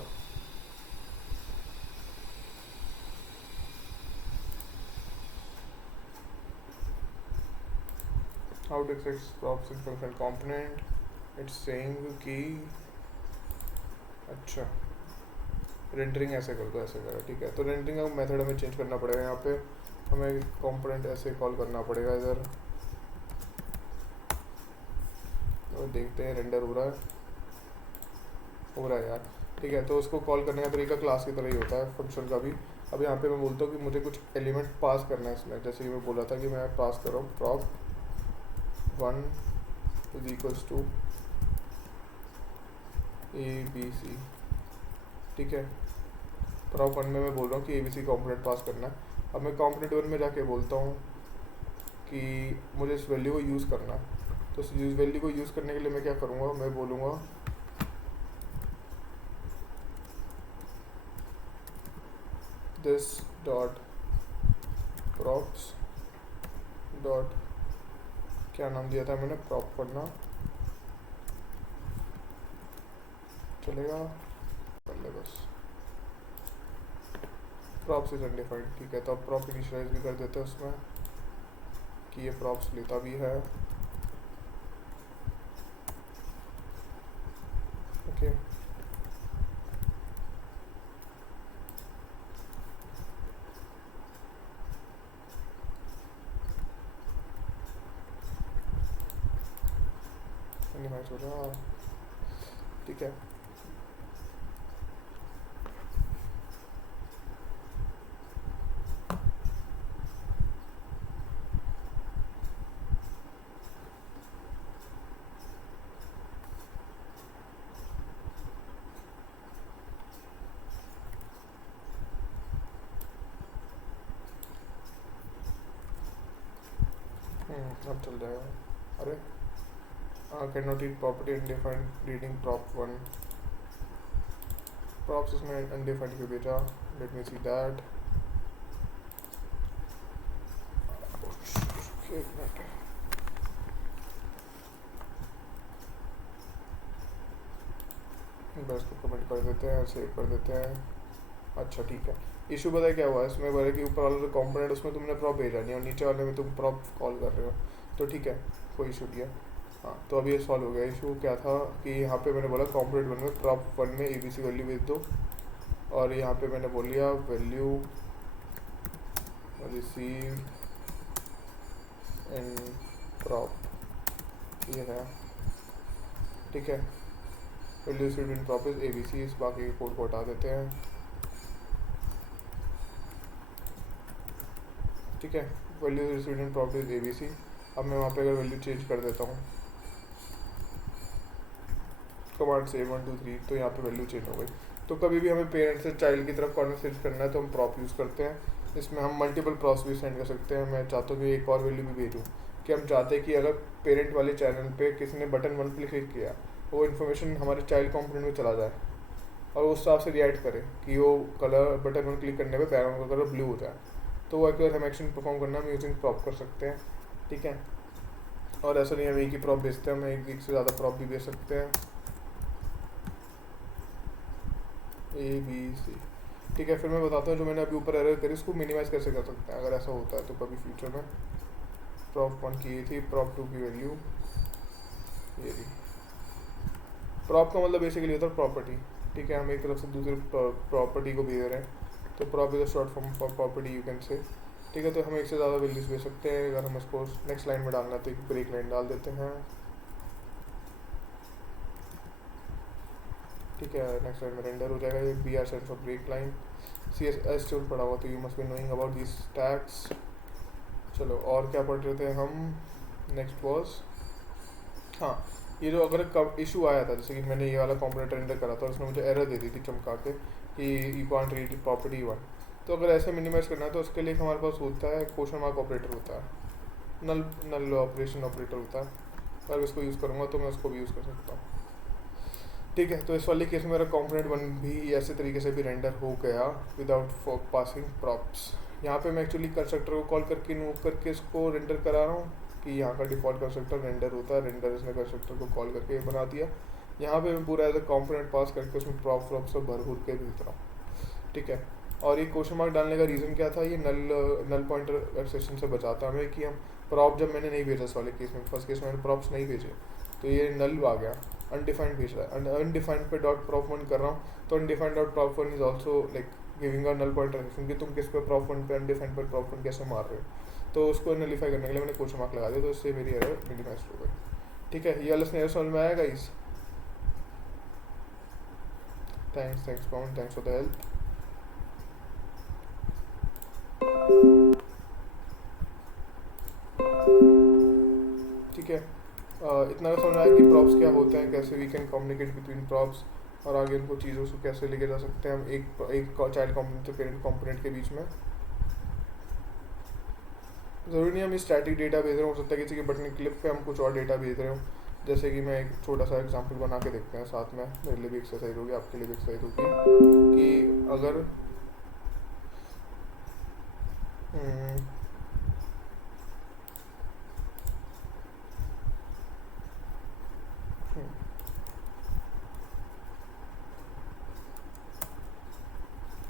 How to access props in function component, it's saying कि अच्छा रेंडरिंग ऐसे कर दो, ऐसे करो, ठीक है। तो रेंडरिंग का मेथड हमें चेंज करना पड़ेगा। यहाँ पे हमें कंपोनेंट ऐसे कॉल करना पड़ेगा इधर, तो देखते हैं रेंडर हो रहा है यार, ठीक है। तो उसको कॉल करने का तरीका क्लास की तरह ही होता है, फंक्शन का भी। अब यहाँ पे मैं बोलता हूँ कि मुझे कुछ एलिमेंट पास करना है इसमें, जैसे कि मैं बोला था कि मैं पास कर रहा हूँ prop 1 is equals to ABC, ठीक है। प्रॉप 1 में मैं बोल रहा हूँ कि ABC कॉम्पोनेंट पास करना है। अब मैं कॉम्पोनेंट 1 में जाके बोलता हूँ कि मुझे इस वैल्यू को यूज़ करना है। तो इस वैल्यू को यूज़ करने के लिए मैं क्या करूँगा, मैं बोलूँगा दिस डॉट प्रॉप्स डॉट, क्या नाम दिया था मैंने, प्रॉप करना चलेगा, कर ले बस। प्रॉप्स इज अनडिफाइंड, ठीक है। तो अब प्रॉप इनिशियलाइज भी कर देते हैं उसमें कि ये प्रॉप्स लेता भी है, ओके। मिनिमाइज हो रहा है, ठीक है। अब चल जाएगा। अरे can not read property undefined reading prop 1 props उसमें अनडिफाइंड क्यों भेजा, लेट मी सी दैट। एक मिनट, बस को कमेंट कर देते हैं, सेव कर देते हैं। अच्छा ठीक है, इशू पता है क्या हुआ है इसमें, बोले कि ऊपर वाला जो कॉम्पोनेंट उसमें तुमने प्रॉप भेजा नहीं और नीचे वाले में तुम प्रॉप कॉल कर रहे हो, तो ठीक है कोई इशू नहीं है। हाँ तो अभी ये सॉल्व हो गया। इशू क्या था कि यहाँ पे मैंने बोला कॉम्पोनेंट 1 में प्रॉप 1 में ABC वैल्यू भेज दो, और यहाँ पे मैंने बोल लिया वैल्यू रिसीव इन प्रॉप, ये है ठीक है। Value receive in prop is ABC, इस बाकी के कोड को हटा देते हैं, ठीक है। Value receive in prop is ABC। अब मैं वहाँ पे अगर वैल्यू चेंज कर देता हूँ कमांड से 1 2 3, तो यहाँ पे वैल्यू चेंज हो गई। तो कभी भी हमें पेरेंट से चाइल्ड की तरफ कॉन्वर्सेट करना है तो हम प्रॉप यूज़ करते हैं। इसमें हम मल्टीपल प्रॉप्स भी सेंड कर सकते हैं। मैं चाहता हूँ कि एक और वैल्यू भी भेजूँ कि हम चाहते हैं कि अगर पेरेंट वाले चैनल पे किसी ने बटन 1 पे क्लिक किया, वो इन्फॉर्मेशन हमारे चाइल्ड कंपोनेंट में चला जाए और उस हिसाब से रिएक्ट करे कि वो कलर बटन 1 क्लिक करने पे बैकग्राउंड का कलर ब्लू हो जाए, तो वो अगर हम एक्शन परफॉर्म करना हम यूजिंग प्रॉप कर सकते हैं, ठीक है। और ऐसा नहीं हम एक ही प्रॉप भेजते हैं, हम एक से ज़्यादा प्रॉप भी भेज सकते हैं, ABC, ठीक है। फिर मैं बताता हूँ जो मैंने अभी ऊपर एरर करी उसको मिनिमाइज़ कैसे कर सकते हैं अगर ऐसा होता है तो कभी फ्यूचर में। प्रॉप 1 की ये थी, प्रॉप 2 की वैल्यू ये थी। प्रॉप का मतलब बेसिकली होता है प्रॉपर्टी, ठीक है। हम एक तरफ से दूसरी प्रॉपर्टी को भेज रहे हैं, तो prop is a short form for property you can say, ठीक है। तो हम एक से ज़्यादा वैल्यूज भेज सकते हैं। अगर हम उसको नेक्स्ट लाइन में डालना तो एक ब्रेक लाइन डाल देते हैं, ठीक है। नेक्स्ट लाइन में रेंडर हो जाएगा। ये BR stands for break line. CSS tool पढ़ा हुआ तो you must be knowing about this tags. चलो और क्या पढ़ रहे थे हम, नेक्स्ट वॉज, हाँ ये जो अगर कब इशू आया था, जैसे कि मैंने ये वाला कॉम्पोनेंट रेंडर करा था, उसने मुझे एरर दे दी थी चमका के कि यू कांट रीड प्रॉपर्टी 1। तो अगर ऐसे मिनिमाइज़ करना है तो उसके लिए हमारे पास होता है क्वेश्चन मार्क ऑपरेटर होता है, नल ऑपरेशन ऑपरेटर होता है। अगर इसको यूज़ करूँगा तो मैं उसको भी यूज़ कर सकता हूँ, ठीक है। तो इस वाले केस में मेरा कॉम्पोनेंट 1 भी ऐसे तरीके से भी रेंडर हो गया विदाउट पासिंग प्रॉप्स। यहाँ पे मैं एक्चुअली कंस्ट्रक्टर को कॉल करके इन्वोक करके इसको रेंडर करा रहा हूँ कि यहाँ का डिफ़ॉल्ट कंस्ट्रक्टर रेंडर होता है, रेंडर इसने कंस्ट्रक्टर को कॉल करके बना दिया। यहाँ पे मैं पूरा एज अ कॉम्पोनेंट पास करके उसमें प्रॉप सब भर भूर के भेज रहा हूँ, ठीक है। और ये क्वेश्चन मार्क डालने का रीज़न क्या था, ये नल पॉइंटर एक्सेशन से बचाता हमें कि हम प्रॉप जब मैंने नहीं भेजा इस वाले केस में, फर्स्ट केस में मैंने प्रॉप्स नहीं भेजे तो ये नल आ गया, अनडिफाइंड भेज रहा है। अनडिफाइंड पे डॉट प्रॉप 1 कर रहा हूँ तो undefined dot prop 1 is also like giving a null pointer exception कि तुम किस पे प्रॉप 1 पे अनडिफाइंड पर प्रॉप 1 कैसे मार रहे हो। तो उसको नलीफाई करने के लिए मैंने क्वेश्चन मार्क लगा दिया, तो इससे मेरी एरर मिनिमाइज हो गई, ठीक है। ये वाला स्नेह समझ में आया guys? Thanks Pawan, thanks for the help, ठीक है। इतना का समझ आया कि प्रॉप्स क्या होते हैं, कैसे we can communicate between props, और आगे उनको चीज़ों से कैसे लेके जा सकते हैं हम एक चाइल्ड कंपोनेंट तो पेरेंट कंपोनेंट के बीच में। ज़रूरी नहीं हम स्टैटिक डेटा भेज रहे हो सकता है किसी के बटन क्लिप पे हम कुछ और डेटा भेज रहे हो। जैसे कि मैं एक छोटा सा एग्जांपल बना के देखते हैं साथ में, मेरे लिए भी एक्सरसाइज होगी, आपके लिए भी एक्सरसाइज होगी कि अगर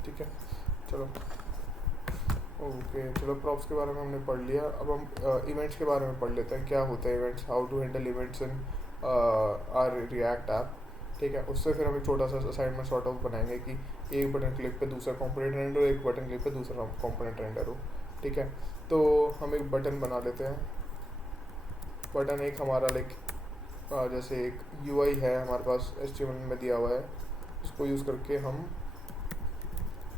ठीक है। चलो ओके, चलो प्रॉप्स के बारे में हमने पढ़ लिया। अब हम इवेंट्स के बारे में पढ़ लेते हैं, क्या होता है events, how to handle events in our React app, ठीक है। उससे फिर हम एक छोटा सा असाइनमेंट सॉर्ट ऑफ बनाएंगे कि एक बटन क्लिक पे दूसरा कंपोनेंट रेंडर हो, एक बटन क्लिक पे दूसरा कंपोनेंट रेंडर हो, ठीक है। तो हम एक बटन बना लेते हैं। बटन एक हमारा लाइक जैसे एक यूआई है हमारे पास HTML में दिया हुआ है, उसको यूज़ करके हम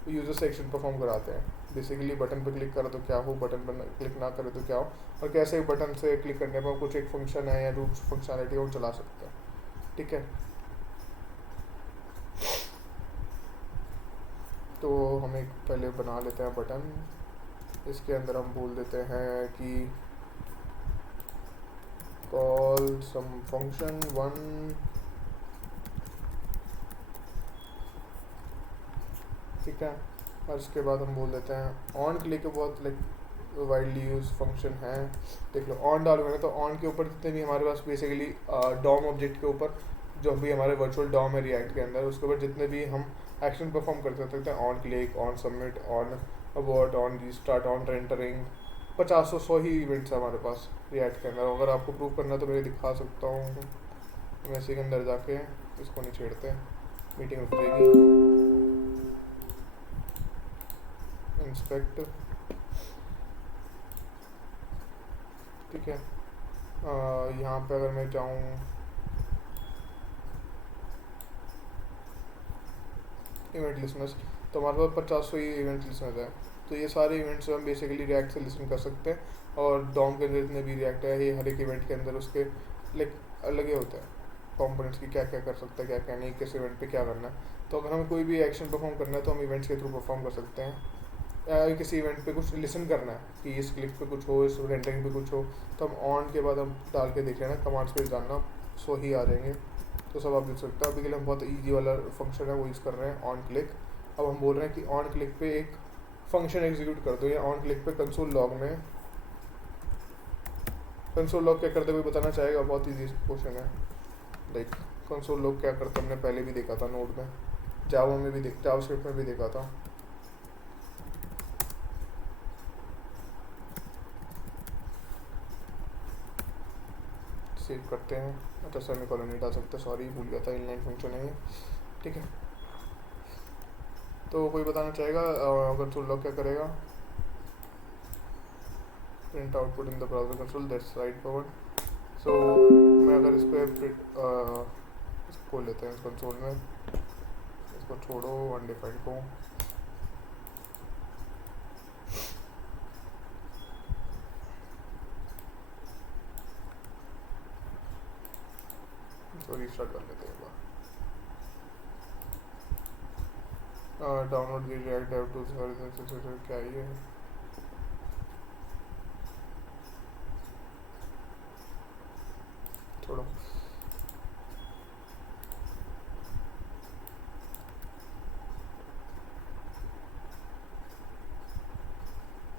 यूज़र से एक्शन परफॉर्म कराते हैं। बेसिकली बटन पर क्लिक करो तो क्या हो, बटन पर क्लिक ना करो तो क्या हो, और कैसे बटन से क्लिक करने पर कुछ एक फंक्शन है या रूट फंक्शनलिटी है वो चला सकते हैं। ठीक है, तो हम एक पहले बना लेते हैं बटन। इसके अंदर हम बोल देते हैं कि कॉल सम फंक्शन 1, ठीक है। और उसके बाद हम बोल देते हैं ऑन क्लिक के बहुत लाइक वाइडली यूज फंक्शन है। देख लो ऑन डालोगे ना तो ऑन के ऊपर जितने भी हमारे पास बेसिकली डॉम ऑब्जेक्ट के ऊपर जो भी हमारे वर्चुअल डॉम है रिएक्ट के अंदर, उसके ऊपर जितने भी हम एक्शन परफॉर्म कर सकते हैं, on click, on submit, on abort, on restart, on rendering, 50-100 he events है हमारे पास रिएक्ट के अंदर। अगर आपको प्रूव करना है तो मैं दिखा सकता हूँ। मैं इसी के अंदर जाके इसको नहीं छेड़ते, मीटिंग रुक जाएगी। इंस्पेक्ट, ठीक है। यहाँ पे अगर मैं जाऊँ इवेंट लिसनर्स, तो हमारे पास 50 ही इवेंट लिसनर्स है। तो ये सारे इवेंट्स हम बेसिकली रिएक्ट से लिसन कर सकते हैं, और डॉम के अंदर जितने भी रिएक्ट है ये हर एक इवेंट के अंदर उसके लाइक अलग ही होता है कॉम्पोनेंट्स की, क्या क्या कर सकता है क्या क्या नहीं, किस इवेंट पे क्या करना है। तो अगर हमें कोई भी एक्शन परफॉर्म करना है तो हम इवेंट्स के थ्रू परफॉर्म कर सकते हैं। किसी इवेंट पे कुछ लिसन करना है कि इस क्लिक पे कुछ हो, इस रेंडरिंग पे कुछ हो, तो हम ऑन के बाद हम डाल के देख लेना, कमांड्स पे डालना, सो ही आ जाएंगे। तो सब आप देख सकते हो। अभी के लिए हम बहुत ईजी वाला फंक्शन है वो यूज़ कर रहे हैं, ऑन क्लिक। अब हम बोल रहे हैं कि ऑन क्लिक पे एक फंक्शन एग्जीक्यूट कर दो, या ऑन क्लिक पे कंसोल लॉग में, कंसोल लॉग क्या करते हुए बताना चाहेगा, बहुत ईजी क्वेश्चन है। लाइक कंसोल लॉग क्या करता हमने पहले भी देखा था नोड में, जावा में भी जावास्क्रिप्ट में भी देखा था। सेव करते हैं। अच्छा सेमीकोलन नहीं डाल सकते, सॉरी भूल गया था, इनलाइन फंक्शन है ये, ठीक है। तो कोई बताना चाहेगा कंसोल लॉग क्या करेगा? Print output in the browser console, that's right Pavan. So मैं अगर इस पर इसको खोल लेते हैं इस कंसोल में, इसको छोड़ो अनडिफाइंड को, इसको रीस्टार्ट कर लेते हैं एक बार। Download the React dev tools, क्या ये है? छोड़ो,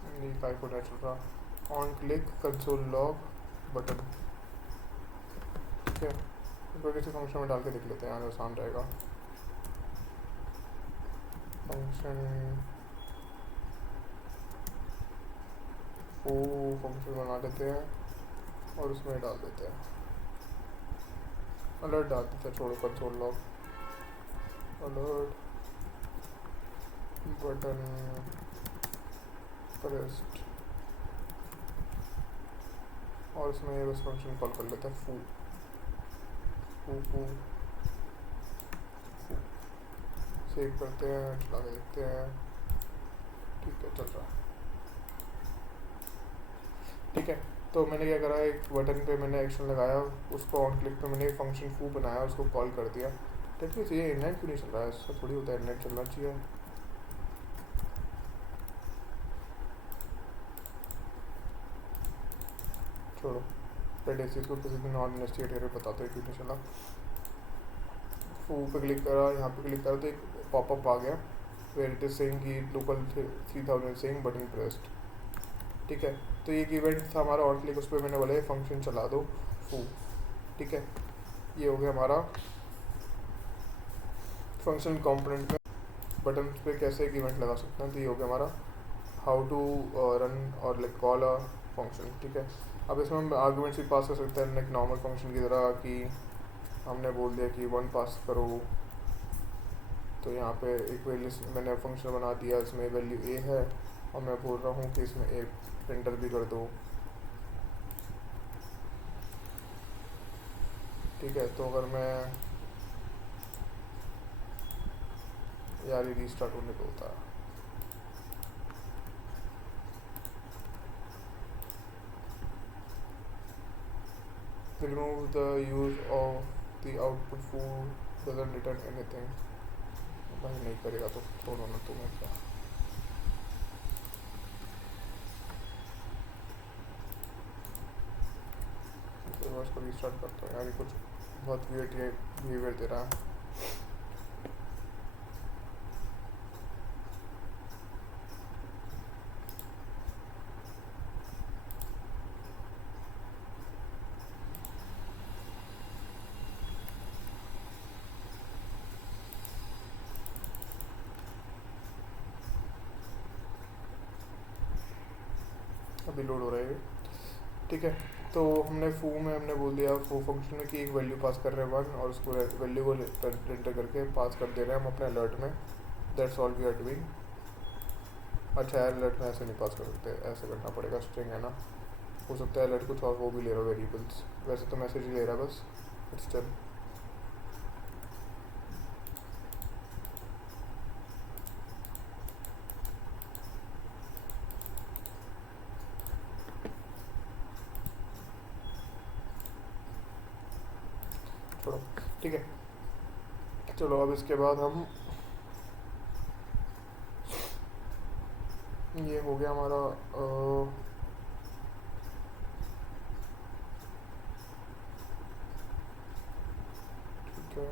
नहीं काय को नहीं चल रहा। On click console log button, ठीक है। इसको किसी फंक्शन में डाल के देख लेते हैं, आसान रहेगा। फंक्शन वो फंक्शन बना लेते हैं और उसमें डाल देते हैं, अलर्ट डाल देते हैं। छोड़ो console log, alert button pressed, और इसमें उस फंक्शन कॉल कर लेते हैं फू फू फू फू। सेव करते हैं, चला के देखते हैं, ठीक है चल रहा है, ठीक है। तो मैंने क्या करा, एक बटन पे मैंने एक्शन लगाया, उसको ऑन क्लिक पे मैंने फंक्शन फू बनाया, उसको कॉल कर दिया। ठीक है, ये इनलाइन क्यों नहीं चल रहा है? ऐसा थोड़ी होता है, इनलाइन चलना चाहिए। छोड़ो, पहले इस चीज़ को किसी दिन और इन्वेस्टिगेट करके बताते हैं क्यों नहीं चला। फू पे क्लिक करा, यहाँ पे क्लिक करा तो एक पॉपअप आ गया वेयर इट इज सेइंग कि लोकल 3000 सेइंग बटन प्रेस्ड, ठीक है। तो ये एक इवेंट था हमारा ऑन क्लिक, उस पर मैंने बोला फंक्शन चला दो फू, ठीक है। ये हो गया हमारा फंक्शन कंपोनेंट में बटन पे कैसे एक इवेंट लगा सकते हैं। तो ये हो गया हमारा हाउ टू रन और लाइक कॉल अ फंक्शन, ठीक है। अब इसमें हम आर्गूमेंट्स भी पास कर सकते हैं लाइक नॉर्मल फंक्शन की तरह, कि हमने बोल दिया कि 1 पास करो, तो यहाँ पे एक वैल्यू मैंने फंक्शन बना दिया, इसमें वैल्यू ए है, और मैं बोल रहा हूँ कि इसमें ए एंटर भी कर दो। ठीक है, तो अगर मैं यार ये रीस्टार्ट होने को होता है, remove the use of the output food doesn't return anything। भाई नहीं करेगा तो छोड़ो ना, तुम्हें क्या। तो मैं इसको रीस्टार्ट करता हूँ यार, ये कुछ बहुत वियर्ड बिहेवियर दे रहा है। अभी लोड हो रहा है, ठीक है। तो हमने फू में हमने बोल दिया, फू फंक्शन में कि एक वैल्यू पास कर रहे हैं 1, और उसको वैल्यू को एंटर करके पास कर दे रहे हैं हम अपने अलर्ट में। That's all we are doing. अच्छा यार, अलर्ट में ऐसे नहीं पास कर सकते, ऐसे करना पड़ेगा, स्ट्रिंग है ना, हो सकता है अलर्ट कुछ और वो भी ले रहा हो वेरिएबल्स, वैसे तो मैसेज ही ले रहा है बस, बट स्टिल। छोड़ो, ठीक है। चलो अब इसके बाद हम, ये हो गया हमारा ठीक है।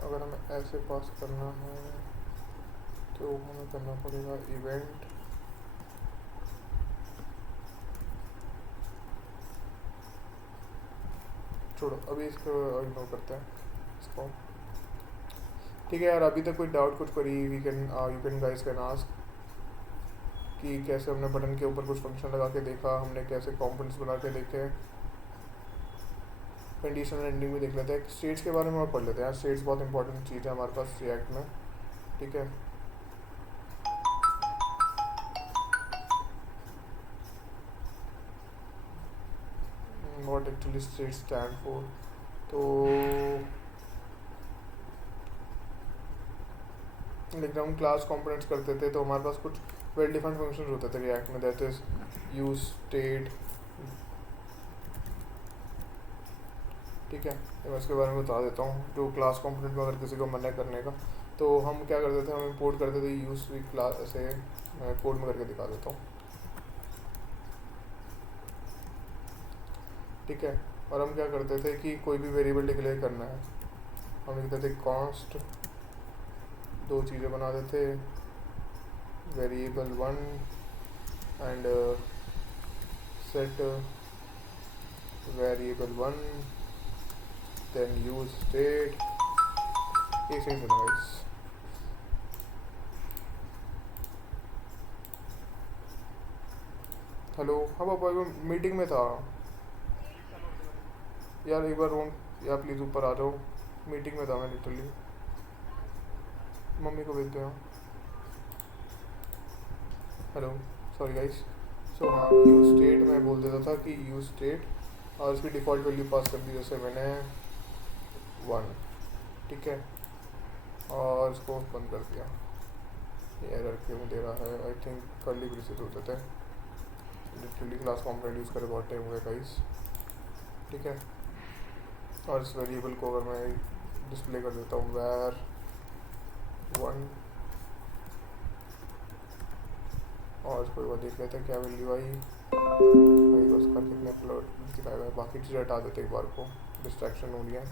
अगर हमें ऐसे पास करना है तो हमें करना पड़ेगा इवेंट छोड़ो, अभी इसको इग्नोर करते हैं इसको। ठीक है यार, अभी तक कोई डाउट कुछ करी, we can you can guys can ask कि कैसे हमने बटन के ऊपर कुछ फंक्शन लगा के देखा, हमने कैसे कंपोनेंट्स बना के देखे, कंडीशनल एंडिंग भी देख लेते हैं। स्टेट्स के बारे में और पढ़ लेते हैं यार, स्टेट्स बहुत इंपॉर्टेंट चीज़ है हमारे पास रिएक्ट में, ठीक है। What actually state stand for, तो लेकिन हम क्लास कंपोनेंट्स करते थे तो हमारे पास कुछ वेल डिफाइंड फंक्शंस होते थे रिएक्ट में, दैट इज यूज स्टेट, ठीक है। मैं इसके बारे में बता देता हूँ। जो क्लास कंपोनेंट में अगर किसी को मना करने का, तो हम क्या करते थे, हम इंपोर्ट करते थे यूज क्लास, ऐसे मैं कोड में करके दिखा देता हूँ, ठीक है। और हम क्या करते थे कि कोई भी वेरिएबल डिक्लेयर करना है, हम लिखते थे कॉन्स्ट, दो चीज़ें बना देते, variable 1 and set variable 1 then use state, ये सही सुना गाइस। हेलो, हाँ पापा मीटिंग में था यार, एक बार रूम या प्लीज़ ऊपर आ जाओ, मीटिंग में था मैं लिटरली, मम्मी को भेजते हो। Hello, sorry guys. सो हाँ, यूज स्टेट मैं बोल देता था कि यूज स्टेट, और उसकी डिफ़ॉल्ट वैल्यू पास कर दी, जैसे मैंने 1, ठीक है, और इसको बंद कर दिया। ये एरर क्यों दे रहा है, आई थिंक कर्ली ब्रेसेस होते थे, लिटरली क्लास कॉम्पोनेंट यूज़ करे बहुत टाइम हुआ गाइस, ठीक है। और इस वेरिएबल को अगर मैं डिस्प्ले कर देता हूँ var 1, और इसको एक बार देख लेते हैं क्या वैल्यू आई भाई, बस का कितने प्लॉट दिखाया हुआ है, बाकी चीज़ें हटा देते एक बार को, डिस्ट्रैक्शन हो रही है।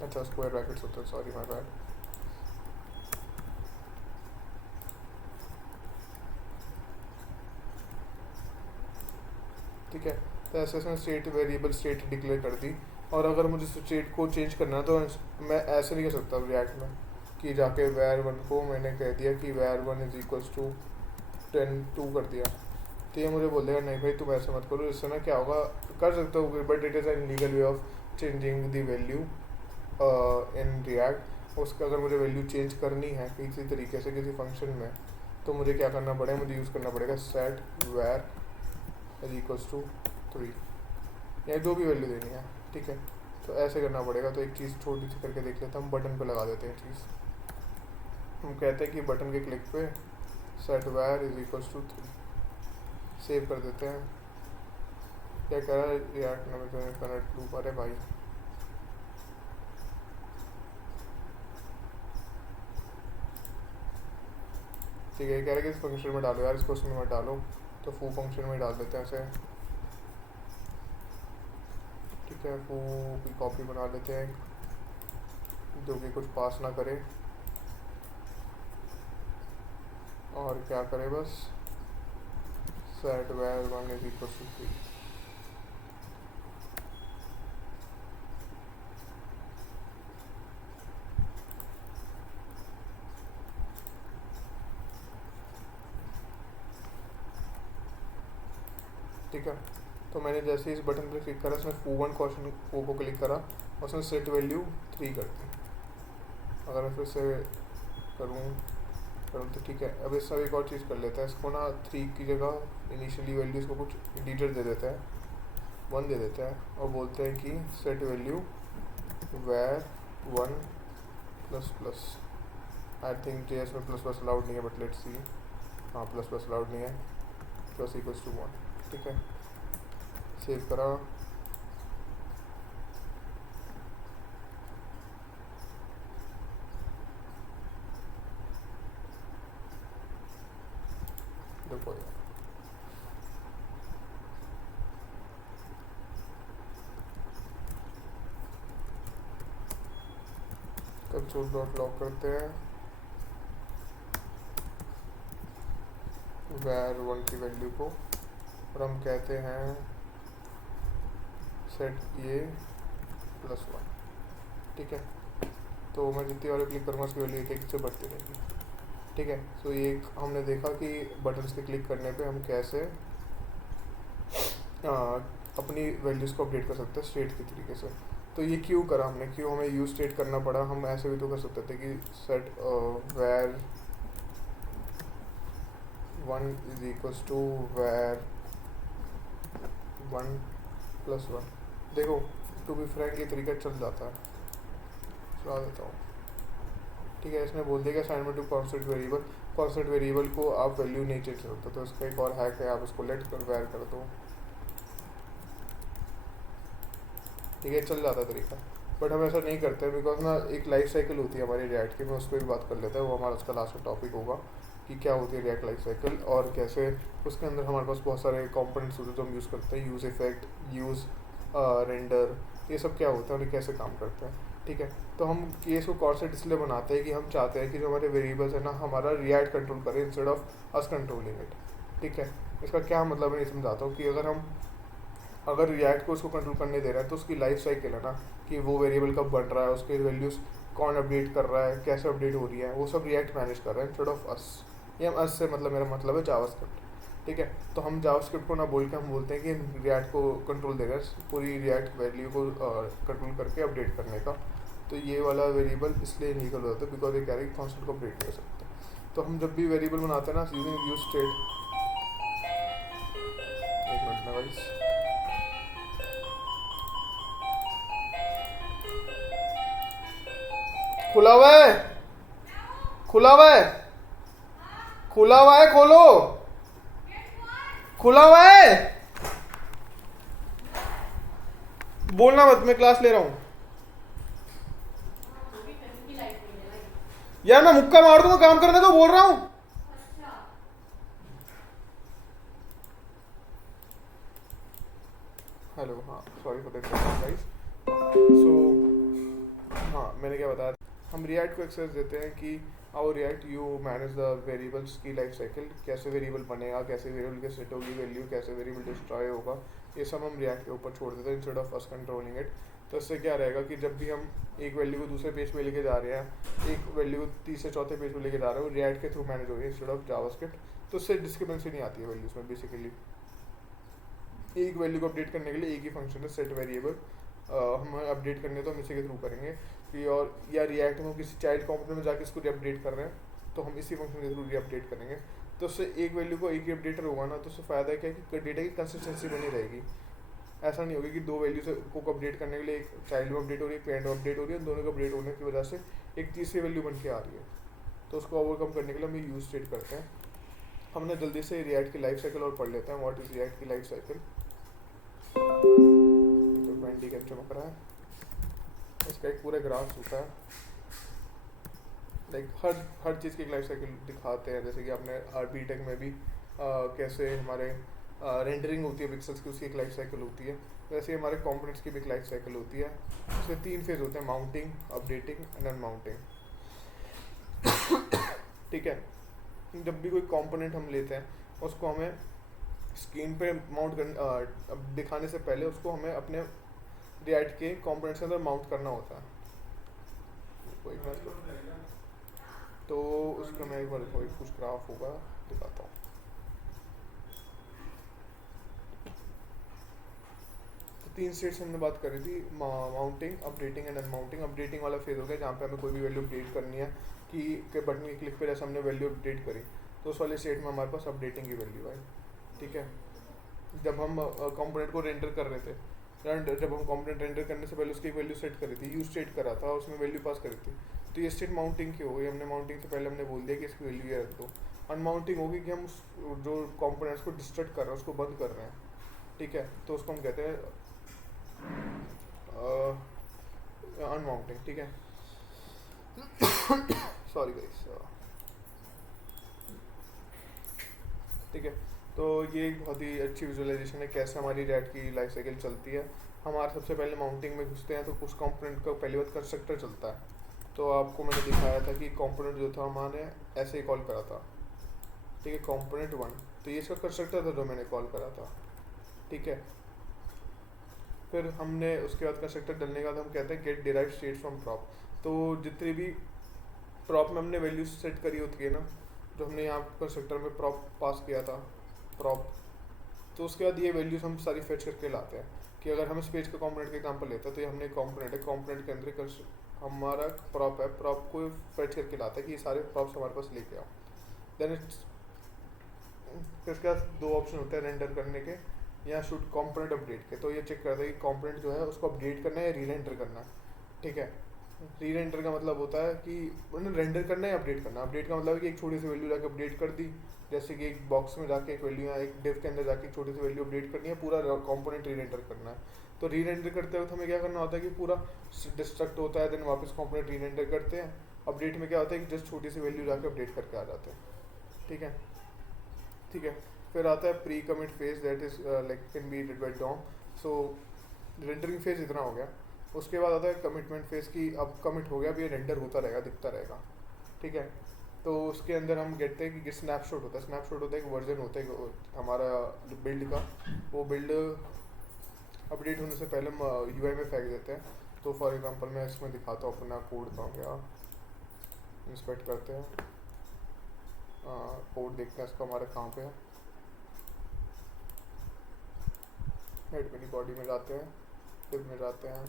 अच्छा, स्क्वायर ब्रैकेट्स होते हैं, सॉरी माय बैड। ठीक है, तो ऐसे उसने स्टेट वेरिएबल स्टेट डिक्लेयर कर दी, और अगर मुझे स्टेट को चेंज करना है तो मैं ऐसे नहीं कर सकता रिएक्ट में कि जाके var 1 को मैंने कह दिया कि var 1 इज इक्वल्स टू 10 2 कर दिया, तो ये मुझे बोल देगा नहीं भाई तुम ऐसे मत करो, इससे ना क्या होगा, कर सकते हो but it is an legal way of changing the value in React. उसका अगर मुझे वैल्यू चेंज करनी है किसी तरीके से किसी फंक्शन में, तो मुझे क्या करना पड़ेगा, मुझे यूज़ करना पड़ेगा set var is equals to 3, या जो भी वैल्यू देनी है, ठीक है। तो ऐसे करना पड़ेगा। तो एक चीज़ छोटी सी करके देख लेते हैं, हम बटन पे लगा देते हैं चीज़। हम कहते हैं कि बटन के क्लिक पे set var is equals to 3, save कर देते हैं। क्या कह रहा है रिएक्ट में कनेक्ट लूप, अरे भाई ठीक है, कह रहा है कि इस फंक्शन में डालो यार, इसको उसमें मत डालो, तो फू फंक्शन में डाल देते हैं ऐसे, ठीक है। फू की कॉपी बना लेते हैं जो कि कुछ पास ना करे और क्या करे, बस set var 1 is equal to 3। ठीक है, तो मैंने जैसे इस बटन पर क्लिक करा, इसने फू1 क्वेश्चन फू को क्लिक करा और उसने सेट वैल्यू 3 कर दी। अगर मैं फिर से करूँ तो ठीक है। अब इसका एक और चीज़ कर लेता है, इसको ना 3 की जगह इनिशियली वैल्यूज़ को कुछ इंटीजर दे देता है, 1 दे देता है, और बोलते हैं कि set value var 1 plus plus. I think JS में प्लस प्लस अलाउड नहीं है, बट लेट्स सी। हाँ, प्लस प्लस अलाउड नहीं है, प्लस इक्वल्स टू 1, ठीक है। सेव करा, देखो कंसोल डॉट लॉग करते हैं, वेर 1 की वैल्यू को, और हम कहते हैं सेट ये प्लस 1, ठीक है। तो मैं जितनी बार क्लिक करूँगा उसकी वैल्यू एक से बढ़ती रहेगी, ठीक है। सो ये हमने देखा कि बटन्स पे क्लिक करने पे हम कैसे अपनी वैल्यूज़ को अपडेट कर सकते हैं स्टेट के तरीके से। तो ये क्यों करा हमने, क्यों हमें यूज स्टेट करना पड़ा। हम ऐसे भी तो कर सकते थे कि set var 1 is equals to var 1 plus 1। देखो टू बी फ्रैंक ये तरीका चल जाता है, चला देता हूँ, ठीक है। इसने बोल दिया कि assignment to constant variable, constant variable को आप वैल्यू नहीं चेंज कर सकते, तो इसका एक और हैक है, आप इसको लेट कर वेर कर दो, ठीक है, चल जाता तरीका। बट हम ऐसा नहीं करते बिकॉज ना एक लाइफ साइकिल होती है हमारी रिएक्ट की, मैं उस पर भी बात कर लेता है, वो हमारा उसका लास्ट टॉपिक होगा कि क्या होती है रिएक्ट लाइफ साइकिल, और कैसे उसके अंदर हमारे पास बहुत सारे कंपोनेंट्स होते हैं जो हम यूज़ करते हैं, यूज़ इफेक्ट, यूज़ रेंडर, ये सब क्या होता है और ये कैसे काम करते हैं, ठीक है। तो हम केस को कॉन्सेप्ट इसलिए बनाते हैं कि हम चाहते हैं कि जो हमारे वेरिएबल्स है ना हमारा रिएक्ट कंट्रोल करें instead of us controlling it, ठीक है। इसका क्या मतलब है, ये समझाता हूँ कि अगर रिएक्ट को उसको कंट्रोल करने दे रहा है तो उसकी लाइफ साइकिल है ना, कि वो वेरिएबल कब बन रहा है, उसके वैल्यूज़ कौन अपडेट कर रहा है, कैसे अपडेट हो रही है, वो सब रिएक्ट मैनेज कर रहा है इंस्टेड ऑफ अस। ये हम अस से मतलब मेरा मतलब है जावास्क्रिप्ट, ठीक है। तो हम जावास्क्रिप्ट को ना बोल के हम बोलते हैं कि रिएक्ट को कंट्रोल दे रहा है पूरी रिएक्ट वैल्यू को कंट्रोल करके अपडेट करने का। तो ये वाला वेरिएबल इसलिए इलीगल हो जाता है बिकॉज ये कह रहे हैं कॉन्स्टेंट को अपडेट कर सकते हैं। तो हम जब भी वेरिएबल बनाते हैं ना यूजिंग यूज स्टेट, एक मिनट में गाइस, खुला हुआ है, खुला हुआ है, खुला हुआ है, खोलो, खुला हुआ है, बोलना मत, मैं क्लास ले रहा हूँ यार, मैं मुक्का मार दूंगा, काम करने तो बोल रहा हूँ। हेलो, हाँ सॉरी फॉर दैट गाइस। सो हाँ, मैंने क्या बताया, हम रिएक्ट को एक्सेस देते हैं कि how react you manage the variables की लाइफ साइकिल, कैसे वेरिएबल बनेगा, कैसे वेरिएबल के सेट होगी वैल्यू, कैसे वेरिएबल डिस्ट्रॉय होगा, ये सब हम रिएक्ट के ऊपर छोड़ देते हैं instead of us controlling it. तो इससे क्या रहेगा कि जब भी हम एक वैल्यू को दूसरे पेज पे लेके जा रहे हैं, एक वैल्यू को तीसरे चौथे पेज पे लेके जा रहे हो, रिएक्ट के थ्रू मैनेज हो रही है इंस्टेड ऑफ जावास्क्रिप्ट। तो उससे डिस्क्रिपेंसी नहीं आती है वैल्यूज़ में बेसिकली। एक वैल्यू को अपडेट करने के लिए एक ही फंक्शन है सेट वेरिएबल, हमें अपडेट करने तो हम इसी के थ्रू करेंगे कि, और या रिएक्ट में किसी चाइल्ड कॉम्पोनेंट में जाके इसको रीअपडेट कर रहे हैं तो हम इसी फंक्शन के थ्रू रीअपडेट करेंगे। तो उससे एक वैल्यू को एक ही अपडेटर होगा ना, तो उससे फ़ायदा क्या है कि डेटा की कंसिस्टेंसी बनी रहेगी। ऐसा नहीं होगा कि दो वैल्यू को अपडेट करने के लिए एक चाइल्ड में अपडेट हो रही है, पेरेंट में अपडेट हो रही है, दोनों को अपडेट होने की वजह से एक तीसरी वैल्यू बन के आ रही है। तो उसको ओवरकम करने के लिए हम ये यूज स्टेट करते हैं। हमने जल्दी से रिएक्ट की लाइफ साइकिल और पढ़ लेते हैं। व्हाट इज रिएक्ट की लाइफ साइकिल। तो 20 का चमक रहा है, इसका एक पूरा ग्राफ होता है, लाइक हर चीज़ की एक लाइफ साइकिल दिखाते हैं। जैसे कि आपने बी टेक में भी कैसे हमारे रेंडरिंग होती है पिक्सल्स की, उसकी एक लाइफ साइकिल होती है, वैसे हमारे कंपोनेंट्स की भी एक लाइफ साइकिल होती है। उसमें 3 फेज होते हैं, माउंटिंग, अपडेटिंग एंड अनमाउंटिंग। ठीक है, जब भी कोई कंपोनेंट हम लेते हैं उसको हमें स्क्रीन पे माउंट कर दिखाने से पहले उसको हमें अपने रिएक्ट के कंपोनेंट्स के अंदर माउंट करना होता है। तो उसका मैं एक बार कुछ ग्राफ होगा दिखाता हूँ। तो 3 स्टेट्स हमने बात करी थी, माउंटिंग, अपडेटिंग एंड अनमाउंटिंग। अपडेटिंग वाला फेज हो गया जहाँ पे हमें कोई भी वैल्यू अपडेट करनी है कि के बटन की क्लिक पे जैसे हमने वैल्यू अपडेट करी, तो उस वाले स्टेट में हमारे पास अपडेटिंग की वैल्यू आई। ठीक है, जब हम कंपोनेंट को रेंडर कर रहे थे, जब हम कंपोनेंट रेंडर करने से पहले उसकी वैल्यू सेट करी थी, यूज स्टेट करा था, उसमें वैल्यू पास करी थी, तो ये स्टेट माउंटिंग की हो गई। हमने माउंटिंग से पहले हमने बोल दिया कि इसकी वैल्यू ये रख दो। अनमाउंटिंग होगी कि हम जो कंपोनेंट्स को डिस्ट्रक्ट कर रहे हैं उसको बंद कर रहे हैं। ठीक है, तो उसको हम कहते हैं अनमाउंटिंग। ठीक है, सॉरी गाइस। ठीक है, तो ये एक बहुत ही अच्छी विजुअलाइजेशन है कैसे हमारी रिएक्ट की लाइफ साइकिल चलती है। हमारे सबसे पहले माउंटिंग में घुसते हैं तो कुछ कंपोनेंट का पहली बात कंस्ट्रक्टर चलता है। तो आपको मैंने दिखाया था कि कंपोनेंट जो था हमारे ऐसे ही कॉल करा था। ठीक है, कंपोनेंट 1, तो ये इसका कंस्ट्रक्टर था जो मैंने कॉल करा था। ठीक है, फिर हमने उसके बाद कंस्ट्रक्टर डलने के बाद हम कहते हैं get derive state from prop. तो जितनी भी प्रॉप में हमने वैल्यूज सेट करी होती है ना, जो हमने यहाँ कंस्ट्रक्टर में प्रॉप पास किया था, प्रॉप, तो उसके बाद ये वैल्यूज हम सारी फेच करके लाते हैं। कि अगर हम इस पेज का कंपोनेंट का एग्जांपल लेते हैं तो ये हमने कंपोनेंट है, कंपोनेंट के अंदर हमारा प्रॉप है, प्रॉप को फेच करके लाता है कि ये सारे प्रॉप्स हमारे पास लेके आओ। देन इट्स, इसके बाद 2 ऑप्शन होते हैं रेंडर करने के या शूट कंपोनेंट अपडेट के। तो ये चेक करता है कि कंपोनेंट जो है उसको अपडेट करना है या रीरेंडर करना है। ठीक है, रीरेंडर का मतलब होता है कि रेंडर करना है या अपडेट करना। अपडेट का मतलब है कि एक छोटी सी वैल्यू जाके अपडेट कर दी, जैसे कि एक बॉक्स में जाके एक वैल्यू या एक डिव के अंदर जाके एक छोटी सी वैल्यू अपडेट करनी है, पूरा कंपोनेंट रीरेंडर करना है। तो रीरेंडर करते वक्त हमें क्या करना होता है कि पूरा डिस्ट्रक्ट होता है, देन वापस कंपोनेंट रीरेंडर करते हैं। अपडेट में क्या होता है कि जस्ट छोटी सी वैल्यू जाके अपडेट करके आ जाते हैं। ठीक है, ठीक है, फिर आता है pre commit phase, that is like can be did by DOM. So rendering phase इतना हो गया। उसके बाद आता है कमिटमेंट फेज की, अब कमिट हो गया, अब ये रेंडर होता रहेगा, दिखता रहेगा। ठीक है, तो उसके अंदर हम कहते हैं कि स्नैपशॉट होता है। स्नैपशॉट होता है एक वर्जन होता है हमारा बिल्ड का, वो बिल्ड अपडेट होने से पहले हम यूआई में फेंक देते हैं। तो फॉर एग्जांपल मैं इसमें दिखाता हूँ अपना कोड का, क्या इंस्पेक्ट करते हैं, कोड देखते हैं इसका हमारे कहाँ पे है। हेड मिनी बॉडी में जाते हैं, फिर में जाते हैं।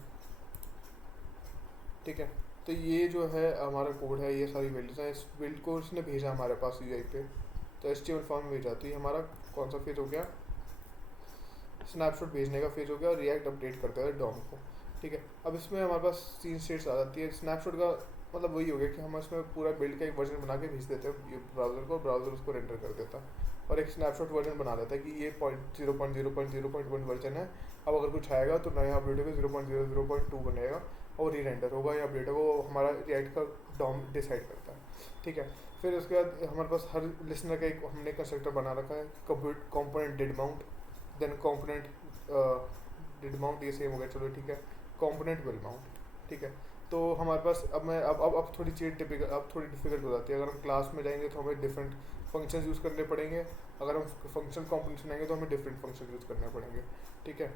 ठीक है, तो ये जो है हमारा कोड है, ये सारी वैल्यूज हैं। इस बिल्ड को इसने भेजा हमारे पास यूआई पे, तो HTML फॉर्म में भेजा। तो ये हमारा कौन सा फेज हो गया, स्नैपशॉट भेजने का फेज हो गया, और रिएक्ट अपडेट करते हैं डॉम को। ठीक है, अब इसमें हमारे पास 3 स्टेट्स आ जाती है। स्नैपशॉट का मतलब वही हो गया कि हम इसमें पूरा बिल्ड का एक वर्जन बना के भेज देते हैं ब्राउज़र को, ब्राउज़र उसको रेंडर कर देता है और एक स्नैपशॉट वर्जन बना लेता है कि ये 0.0.0.1 वर्जन है। अब अगर कुछ आएगा तो नया अपडेट होगा 0.0.0.2 बनेगा और री रेंडर होगा या अपडेट होगा, वो हमारा रिएक्ट का डॉम डिसाइड करता है। ठीक है, फिर उसके बाद हमारे पास हर लिसनर का एक हमने कंस्ट्रक्टर बना रखा है, component did mount, then component did mount, ये सेम हो गया, चलो ठीक है, कंपोनेंट विल माउंट। ठीक है, तो हमारे पास अब थोड़ी चीज़ डिफिकल्ट हो जाती है। अगर हम क्लास में जाएंगे तो हमें डिफरेंट फंक्शंस यूज़ करने पड़ेंगे, अगर हम फंक्शन कॉम्पोनेंट्स बनाएंगे तो हमें डिफरेंट फंक्शन यूज़ करने पड़ेंगे। ठीक है,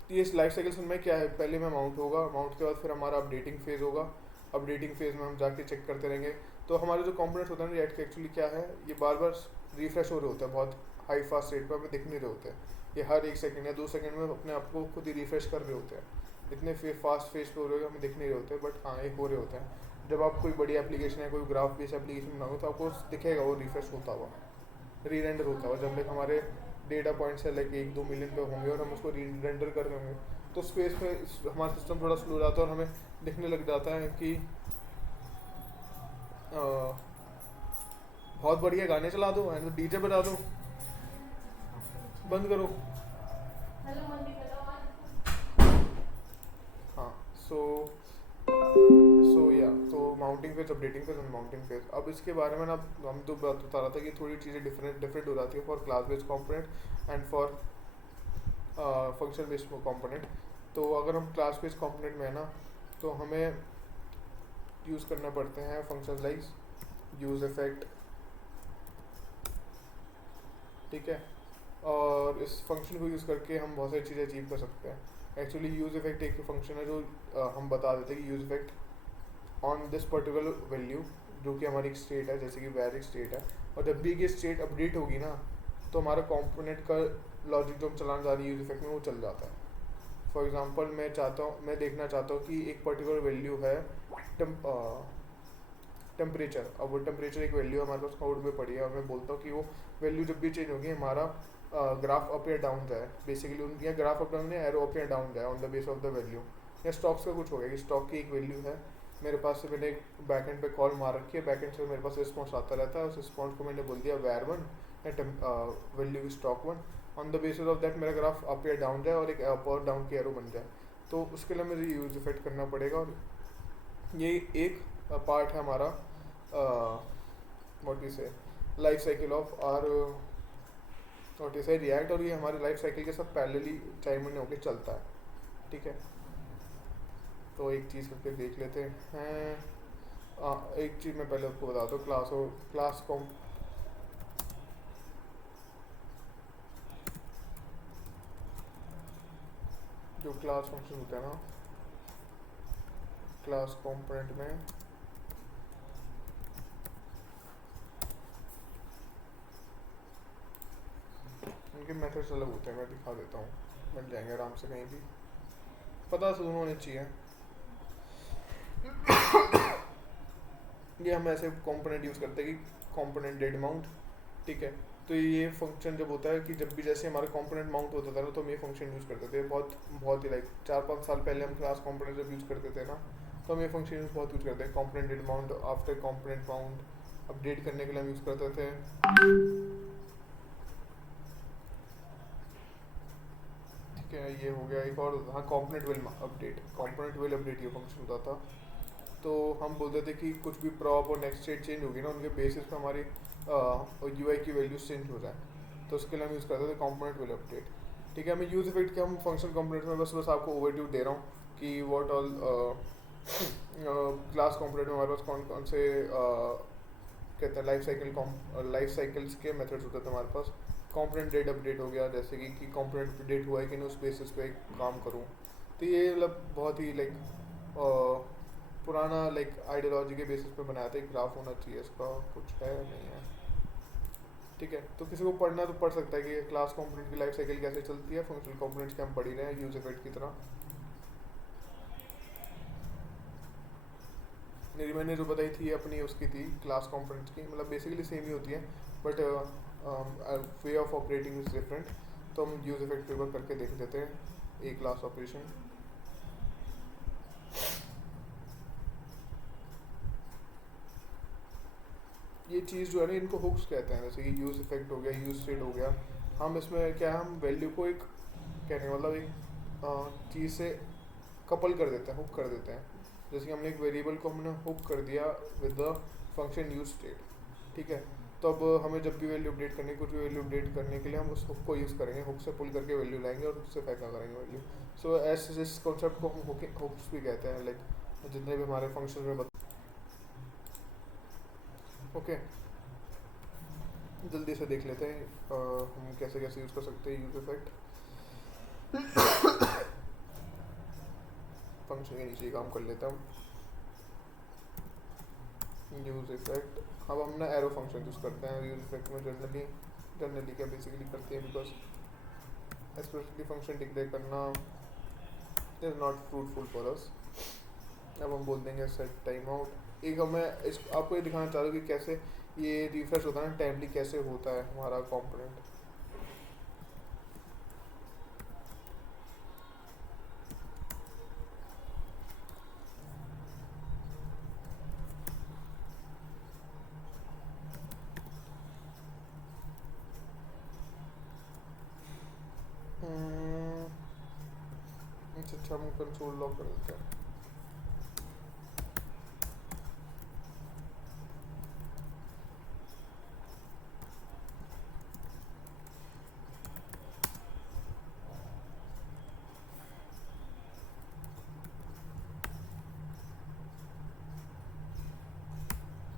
तो ये लाइफ साइकिल में क्या है, पहले में माउंट होगा, माउंट के बाद फिर हमारा अपडेटिंग फेज़ होगा, अपडेटिंग फेज़ में हम जाके चेक करते रहेंगे। तो हमारे जो कंपोनेंट्स होते हैं रिएक्ट के एक्चुअली क्या है, ये बार बार रिफ्रेश हो रहे होते हैं बहुत हाई फास्ट रेट पर, हमें दिख नहीं रहे होते हैं। ये हर 1 सेकंड या 2 सेकंड में अपने आप को खुद ही रिफ्रेश कर रहे होते हैं। इतने फास्ट फेस पे हो रहे हो हमें दिख नहीं रहे होते, बट हाँ ये हो रहे होते हैं। जब आप कोई बड़ी एप्लीकेशन या कोई ग्राफ बेस्ड एप्लीकेशन बनाओगे तो आपको दिखेगा वो रिफ्रेश होता हुआ, री रेंडर होता हुआ। जब लाइक हमारे डेटा पॉइंट्स है लाइक 1-2 मिलियन पे होंगे और हम उसको री रेंडर कर रहे होंगे, तो स्पेस में हमारा सिस्टम थोड़ा स्लो जाता है और हमें दिखने लग जाता है कि बहुत बढ़िया गाने चला दो एंड डीजे बजा दो, बंद करो। हाँ सो या तो mounting phase, updating phase and mounting phase. अब इसके बारे में ना हम तो बात बता रहा था कि थोड़ी चीज़ें डिफरेंट हो जाती है for class based component and for function based component. तो अगर हम क्लास बेस्ड कंपोनेंट में है ना, तो हमें यूज़ करना पड़ते हैं फंक्शंस लाइक यूज इफेक्ट, ठीक है। और इस फंक्शन को यूज़ करके हम बहुत सारी चीज़ें अचीव कर सकते हैं। एक्चुअली यूज इफेक्ट एक फंक्शन है जो हम बता देते हैं कि use effect on this particular value, जो कि हमारी एक स्टेट है, जैसे कि वैर एक स्टेट है, और जब भी ये स्टेट अपडेट होगी ना, तो हमारा कंपोनेंट का लॉजिक जो हम चलाने जा रहे हैं यूज इफेक्ट में वो चल जाता है। फॉर एग्जांपल मैं देखना चाहता हूँ कि एक पर्टिकुलर वैल्यू है टेम्परेचर। अब वो टेम्परेचर एक वैल्यू हमारे पास कोड में पड़ी है और मैं बोलता हूँ कि वो वैल्यू जब भी चेंज होगी हमारा ग्राफ अप या डाउन जाए, बेसिकली उनकी ग्राफ अप डाउन या एरो अप या डाउन जाए on the base of the value. या स्टॉक्स का कुछ हो गया कि स्टॉक की एक वैल्यू है मेरे पास, से मैंने एक बैकएंड पे कॉल मार रखी है, बैकएंड से मेरे पास रिस्पॉन्स आता रहता है, उस रिस्पॉन्स को मैंने बोल दिया var1 या value stock 1। On the basis of that मेरा ग्राफ अप या डाउन जाए और एक अप और डाउन की एरो बन जाए, तो उसके लिए मुझे यूज इफेक्ट करना पड़ेगा। और ये एक पार्ट है हमारा what we say life cycle of our what we say React, और ये हमारे लाइफ साइकिल के साथ पैरेलली टाइम में होकर चलता है, ठीक है। तो एक चीज़ करके देख लेते हैं। एक चीज़ मैं पहले आपको बता दूँ, क्लास कॉम जो क्लास फंक्शन होता है ना क्लास कंपोनेंट में, उनके मेथड्स अलग होते हैं, मैं दिखा देता हूँ, बन जाएंगे आराम से, कहीं भी पता सुन होनी चाहिए। ये हम ऐसे कंपोनेंट यूज़ करते हैं कि कंपोनेंट डेड माउंट, ठीक है। तो ये फंक्शन जब होता है कि जब भी जैसे हमारा कंपोनेंट माउंट होता था ना, तो हम ये फंक्शन यूज़ करते थे बहुत ही लाइक 4-5 साल पहले हम क्लास कंपोनेंट जब यूज़ करते थे ना, तो हम ये फंक्शन बहुत यूज़ करते हैं। Component dead mount, after component mount update करने के लिए हम यूज़ करते थे। ठीक है, ये हो गया। एक और हाँ, कंपोनेंट विल अपडेट ये फंक्शन होता था। तो हम बोलते थे कि कुछ भी प्रॉप और नेक्स्ट स्टेट चेंज होगी ना, उनके बेसिस पे हमारी यूआई की वैल्यूज चेंज हो जाए, तो उसके लिए हम यूज़ करते थे कंपोनेंट विल अपडेट, ठीक है। हमें यूज इफेक्ट के हम फंक्शन कंपोनेंट में बस आपको ओवरव्यू दे रहा हूँ कि व्हाट ऑल क्लास कंपोनेंट में हमारे पास कौन कौन से कहते हैं लाइफ साइकिल्स के मेथड्स होते थे हमारे पास। कंपोनेंट डेट अपडेट हो गया, जैसे कि कंपोनेंट अपडेट हुआ है कि नहीं, उस बेसिस पे काम करूँ। तो ये मतलब बहुत ही लाइक पुराना लाइक आइडियोलॉजी के बेसिस पे बनाया था। एक ग्राफ होना चाहिए, इसका कुछ है नहीं है, ठीक है। तो किसी को पढ़ना तो पढ़ सकता है कि क्लास कंपोनेंट की लाइफ साइकिल कैसे चलती है। फंक्शनल कंपोनेंट्स के हम पढ़ ही रहे हैं यूज इफेक्ट की तरह। मेरी मैंने जो बताई थी अपनी उसकी थी क्लास कंपोनेंट्स की, मतलब बेसिकली सेम ही होती है, but way of operating is different. तो हम यूज इफेक्ट पेपर करके देख लेते हैं ए क्लास ऑपरेशन। ये चीज़ जो है ना, इनको हुक्स कहते हैं, जैसे कि यूज इफेक्ट हो गया, यूज स्टेट हो गया। हम इसमें क्या है, हम वैल्यू को एक कहने मतलब एक चीज़ से कपल कर देते हैं, हुक कर देते हैं। जैसे कि हमने एक वेरिएबल को हमने हुक कर दिया with the function use state, ठीक है। तो अब हमें जब भी वैल्यू अपडेट करनी, कुछ भी वैल्यू अपडेट करने के लिए हम उस हुक को यूज़ करेंगे, हुक से पुल करके वैल्यू लाएंगे और उससे फेंका करेंगे वैल्यू। सो ऐसे इस कॉन्सेप्ट को हम हुक्स भी कहते हैं, लाइक जितने भी हमारे फंक्शन में ओके। जल्दी से देख लेते हैं हम कैसे कैसे यूज़ कर सकते हैं यूज इफेक्ट। फंक्शन के नीचे काम कर लेता हूँ। यूज़ इफेक्ट, अब हम ना एरो फंक्शन यूज़ करते हैं यूज़ इफेक्ट में। जनरली क्या बेसिकली करते हैं, बिकॉज स्पेशली फंक्शन डिक्लेयर करना is not fruitful for us. अब हम बोल देंगे सेट टाइम आउट। एक अब मैं इस आपको ये दिखाना चाह रहा हूँ कि कैसे ये रिफ्रेश होता है ना टाइमली, कैसे होता है हमारा कंपोनेंट। अच्छा, हम कंसोल लॉक कर देते हैं।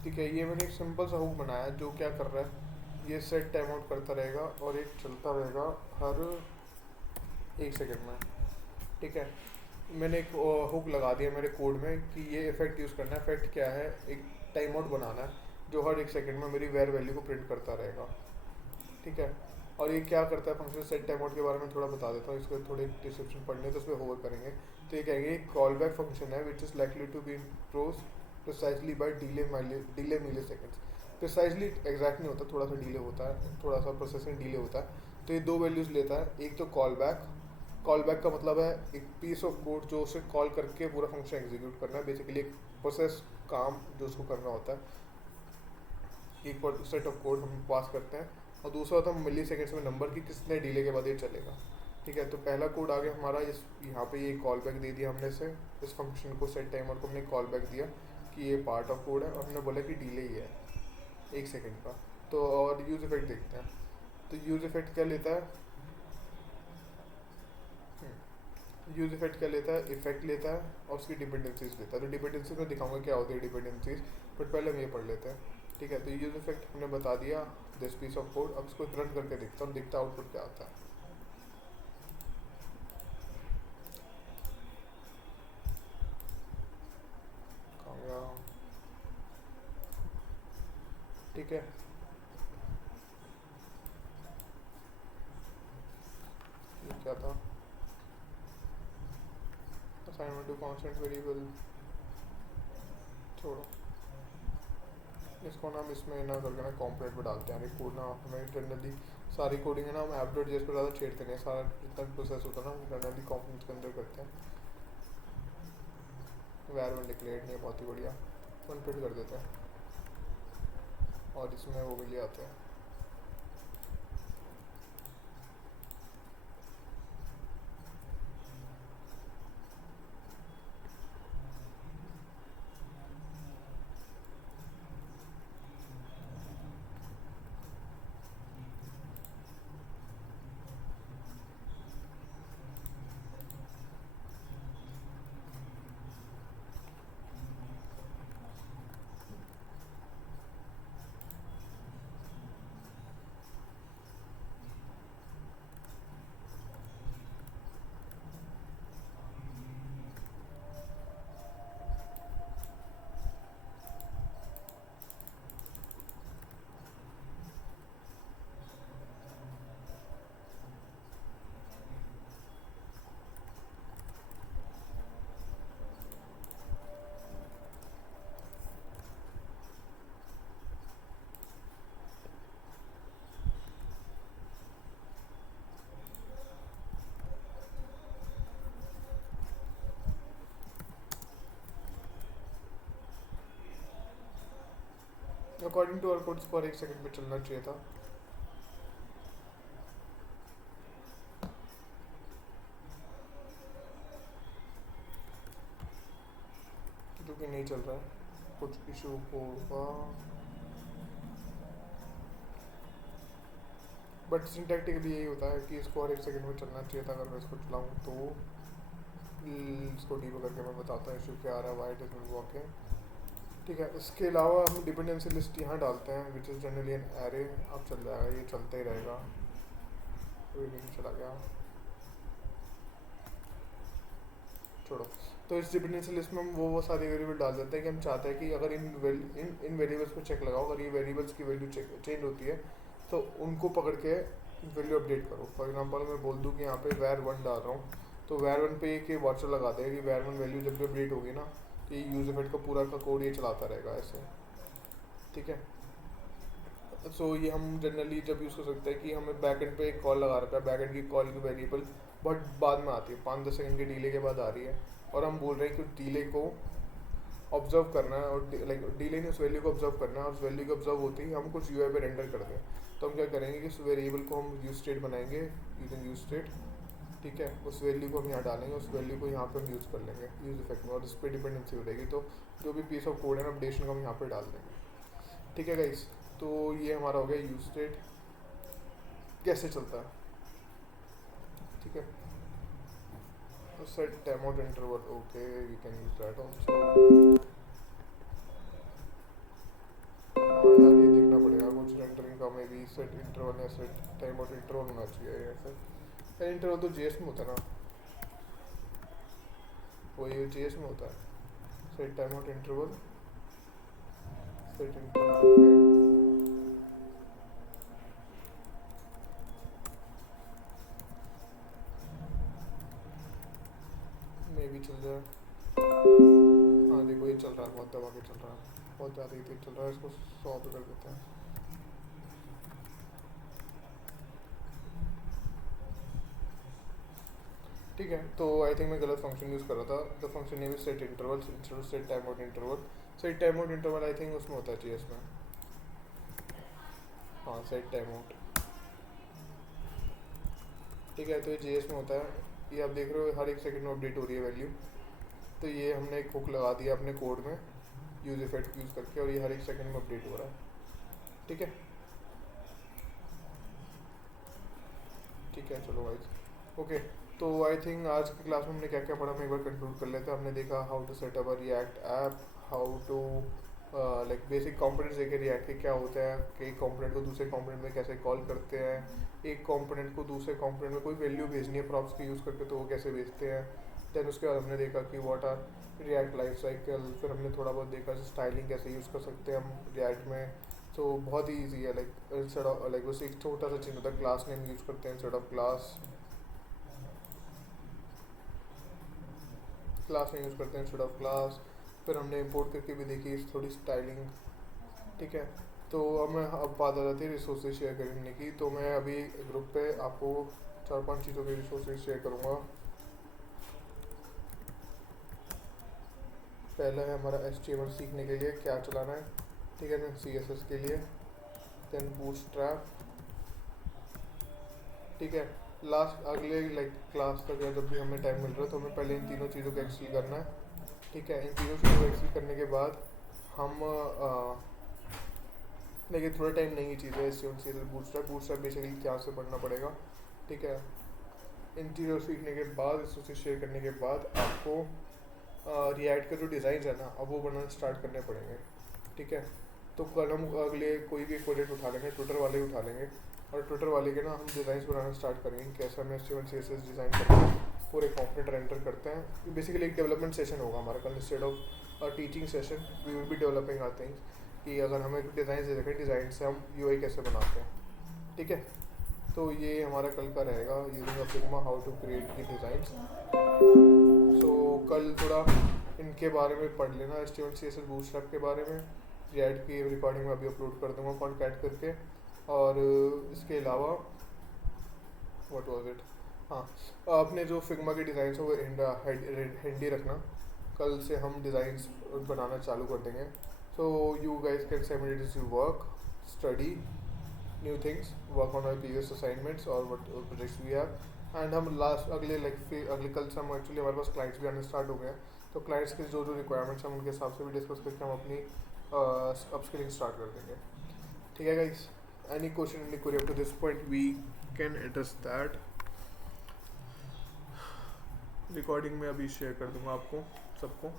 ठीक है, ये मैंने एक सिंपल सा हुक बनाया जो क्या कर रहा है, ये सेट टाइम आउट करता रहेगा और ये चलता रहेगा हर 1 सेकंड में। ठीक है, मैंने एक हुक लगा दिया मेरे कोड में कि ये इफेक्ट यूज़ करना है। इफेक्ट क्या है, एक टाइम आउट बनाना है जो हर 1 सेकंड में मेरी वेर वैल्यू को प्रिंट करता रहेगा। ठीक है, और ये क्या करता है फंक्शन सेट टाइम आउट के बारे में थोड़ा बता देता हूँ। इसको थोड़ी डिस्क्रिप्शन पढ़नी है तो उस पर होवर करेंगे। तो ये कहेंगे कॉल बैक फंक्शन है which is likely to be pros precisely by delay milliseconds. Precisely exact नहीं होता, थोड़ा सा डिले होता है, थोड़ा सा प्रोसेसिंग डिले होता है। तो ये दो वैल्यूज़ लेता है, एक तो कॉल बैक। कॉल बैक का मतलब है एक पीस ऑफ कोड जो उसे कॉल करके पूरा फंक्शन एग्जीक्यूट करना है, बेसिकली एक प्रोसेस काम जो उसको करना होता है। एक सेट ऑफ कोड हम पास करते हैं, और दूसरा होता है मिली सेकेंड्स में नंबर की कितने डिले के बाद ये चलेगा। ठीक है, तो पहला कोड आ गया हमारा, इस यहाँ पे ये कॉल बैक दे दिया हमने से इस फंक्शन को सेट टाइमर को हमने कॉल बैक दिया कि ये पार्ट ऑफ कोड है, और हमने बोला कि डिले ही है 1 सेकेंड का। तो और यूज़ इफेक्ट देखते हैं। तो यूज़ इफेक्ट क्या लेता है, यूज़ इफेक्ट क्या लेता है, इफेक्ट लेता है और उसकी डिपेंडेंसीज लेता है। तो डिपेंडेंसीज में दिखाऊंगा क्या होती है डिपेंडेंसीज, बट पहले हम ये पढ़ लेते हैं। ठीक है, तो यूज़ इफेक्ट हमने बता दिया दिस पीस ऑफ कोड। अब इसको रन करके देखता हूँ, दिखता आउटपुट क्या आता है। कहाँ गया? ठीक है, ये क्या था, असाइनमेंट टू कॉन्स्टेंट वेरिएबल, छोड़ो इसको ना हम इसमें ना करके ना कॉम्पोनेंट में डालते हैं। कोड ना हमें जनरली सारी कोडिंग है ना हम ऐप डॉट जेएस पर ज़्यादा छेड़ते नहीं, सारा जितना भी प्रोसेस होता है ना हम जनरली कॉम्पोनेंट्स के अंदर करते हैं। वैर वन डिक्लेयर नहीं है, बहुत ही बढ़िया, वन प्रिंट कर देते हैं और इसमें वो भी ले आते हैं। According to our code score 1 second में चलना चाहिए था। क्योंकि नहीं चल रहा है, कुछ इशू होगा। बट सिंटैक्टिकली यही होता है कि इसको हर 1 सेकंड में चलना चाहिए था। अगर मैं इसको चलाऊँ तो इसको डीबग करके मैं बताता हूँ इशू क्या आ रहा है, why it is not working. ठीक है, इसके अलावा हम डिपेंडेंसी लिस्ट यहाँ डालते हैं which is generally an array. अब चल जाएगा, ये चलता ही रहेगा, कोई नहीं चला गया, छोड़ो। तो इस डिपेंडेंसी लिस्ट में हम वो सारे वेरिएबल डाल देते हैं कि हम चाहते हैं कि अगर इन वेरिएबल्स पे चेक लगाओ, अगर ये वेरिएबल्स की वैल्यू चेंज होती है तो उनको पकड़ के वैल्यू अपडेट करो। फॉर एग्जांपल मैं बोल दूँ कि यहाँ पे var1 डाल रहा हूँ, तो var1 पे एक वाचर लगा देगा कि var1 वैल्यू जब भी अपडेट होगी ना, तो ये यूज इफेक्ट का पूरा का कोड ये चलाता रहेगा ऐसे, ठीक है। सो ये हम जनरली जब यूज़ कर सकते हैं कि हमें बैकएंड पे एक कॉल लगा रखा है, बैकएंड की कॉल की वेरिएबल बट बाद में आती है, 5-10 सेकंड के डिले के बाद आ रही है, और हम बोल रहे हैं कि उस डिले को ऑब्जर्व करना है, और लाइक डिले ने उस वैल्यू को ऑब्जर्व करना है, और उस वैल्यू को ऑब्जर्व होते ही हम कुछ यूआई पे रेंडर कर दें। तो हम क्या करेंगे कि उस वेरिएबल को हम यूज स्टेट बनाएंगे यूजिंग यूज स्टेट, ठीक है। उस वैल्यू को हम यहाँ डालेंगे, उस वैल्यू को यहाँ पे हम यूज़ कर लेंगे यूज इफेक्ट में, और इस पर डिपेंडेंसी हो जाएगी। तो जो भी पीस ऑफ कोड है ना अपडेशन का हम यहाँ पे डाल देंगे, ठीक है गाइस। तो ये हमारा हो गया यूज स्टेट कैसे चलता है, ठीक है। Set timeout interval, okay we can use that also. यार ये देखना पड़ेगा कुछ रेंडरिंग का, मे बी सेट इंटरवल या सेट टाइमआउट इंटरवल होना चाहिए ऐसे। इंटरवल तो जेएस में होता है ना, वही जेएस में होता है, set timeout interval, set interval, okay. मे भी चल जाए, हाँ देखो ये चल रहा है, बहुत दबा के चल रहा है, बहुत ज़्यादा ही तेज चल रहा है, इसको 100 पे कर देते हैं। ठीक है, तो आई थिंक मैं गलत फंक्शन यूज़ कर रहा था। The function name is set interval instead of set time out interval. Set time out interval I think उसमें होता है जीएस में, हाँ सेट टाइम आउट, ठीक है। तो ये जीएस में होता है, ये आप देख रहे हो हर एक सेकंड में अपडेट हो रही है वैल्यू। तो ये हमने एक हुक लगा दिया अपने कोड में यूज इफेक्ट यूज़ करके, और ये हर एक सेकंड में अपडेट हो रहा है, ठीक है। ठीक है चलो गाइस, ओके। तो आई थिंक आज की क्लास में हमने क्या क्या पढ़ा, मैं एक बार कंक्लूड कर लेते हैं। हमने देखा how to set up a React app, how to like basic components देखे रिएक्ट के क्या होता है, कि एक कंपोनेंट को दूसरे कंपोनेंट में कैसे कॉल करते हैं, एक कंपोनेंट को दूसरे कंपोनेंट में कोई वैल्यू भेजनी है प्रॉप्स की यूज़ करके तो वो कैसे भेजते हैं। देन उसके बाद हमने देखा कि what are React life cycle, फिर हमने थोड़ा बहुत देखा स्टाइलिंग कैसे यूज़ कर सकते हैं हम रिएक्ट में। तो बहुत ही ईजी है, लाइक इंस्टेड ऑफ लाइक बस एक छोटा सा चीज़ होता है, क्लास नेम यूज़ करते हैं इंस्टेड ऑफ क्लास में यूज़ करते हैं इंस्टेड ऑफ क्लास। फिर हमने इंपोर्ट करके भी देखी थोड़ी स्टाइलिंग, ठीक है। तो अब बात आ जाती है रिसोर्सेज शेयर करने की। तो मैं अभी ग्रुप पे आपको 4-5 चीज़ों के रिसोर्सेज शेयर करूँगा। पहला है हमारा HTML सीखने के लिए क्या चलाना है, ठीक है। देन CSS के लिए, देन बूटस्ट्रैप, ठीक है। लास्ट अगले लाइक क्लास तक या जब भी हमें टाइम मिल रहा है तो हमें पहले इन तीनों चीज़ों को एक्सेल करना है, ठीक है। इन तीनों चीज़ों को एक्सेल करने के बाद हम लेकिन थोड़ा टाइम नहीं, चीज़ है HTML बूटस्ट्रैप बेसिकली क्या से पढ़ना पड़ेगा, ठीक है। इन चीज़ों सीखने के बाद इससे शेयर करने के बाद आपको रिएक्ट का जो डिज़ाइन है ना अब वो बनाना स्टार्ट करने पड़ेंगे, ठीक है। तो कल हम अगले कोई भी प्रोजेक्ट उठा लेंगे, ट्विटर वाले उठा लेंगे, और ट्विटर वाले के ना हम डिज़ाइन बनाना स्टार्ट करेंगे, कैसे हमें HTML CSS डिज़ाइन करके पूरे कंपोनेंट रेंडर करते हैं। बेसिकली एक डेवलपमेंट सेशन होगा हमारा कल, instead of teaching session we will be developing our things, कि अगर हमें डिज़ाइन दे रखें डिज़ाइन से हम UI कैसे बनाते हैं, ठीक है। तो ये हमारा कल का रहेगा, using Figma how to create the designs. So कल थोड़ा इनके बारे में पढ़ लेना, HTML CSS बूटस्ट्रैप के बारे में। रिएक्ट की रिकॉर्डिंग में अभी अपलोड कर दूँगा कॉन्टैक्ट करके। और इसके अलावा व्हाट वाज इट, हाँ अपने जो फिग्मा के डिज़ाइन है वो हैंडी रखना, कल से हम डिज़ाइंस बनाना चालू कर देंगे। So you guys can simulate your work, study new things, work on our previous assignments और what projects we have. And हम लास्ट अगले अगले कल से हम एक्चुअली हमारे पास क्लाइंट्स भी आने स्टार्ट हो गए हैं, तो क्लाइंट्स के जो रिक्वायरमेंट्स हैं उनके हिसाब से भी डिस्कस करके हम अपनी अपस्किलिंग स्टार्ट कर देंगे, ठीक है guys. Any question, any query up to this point, we can address that. Recording में अभी शेयर कर दूंगा आपको सबको।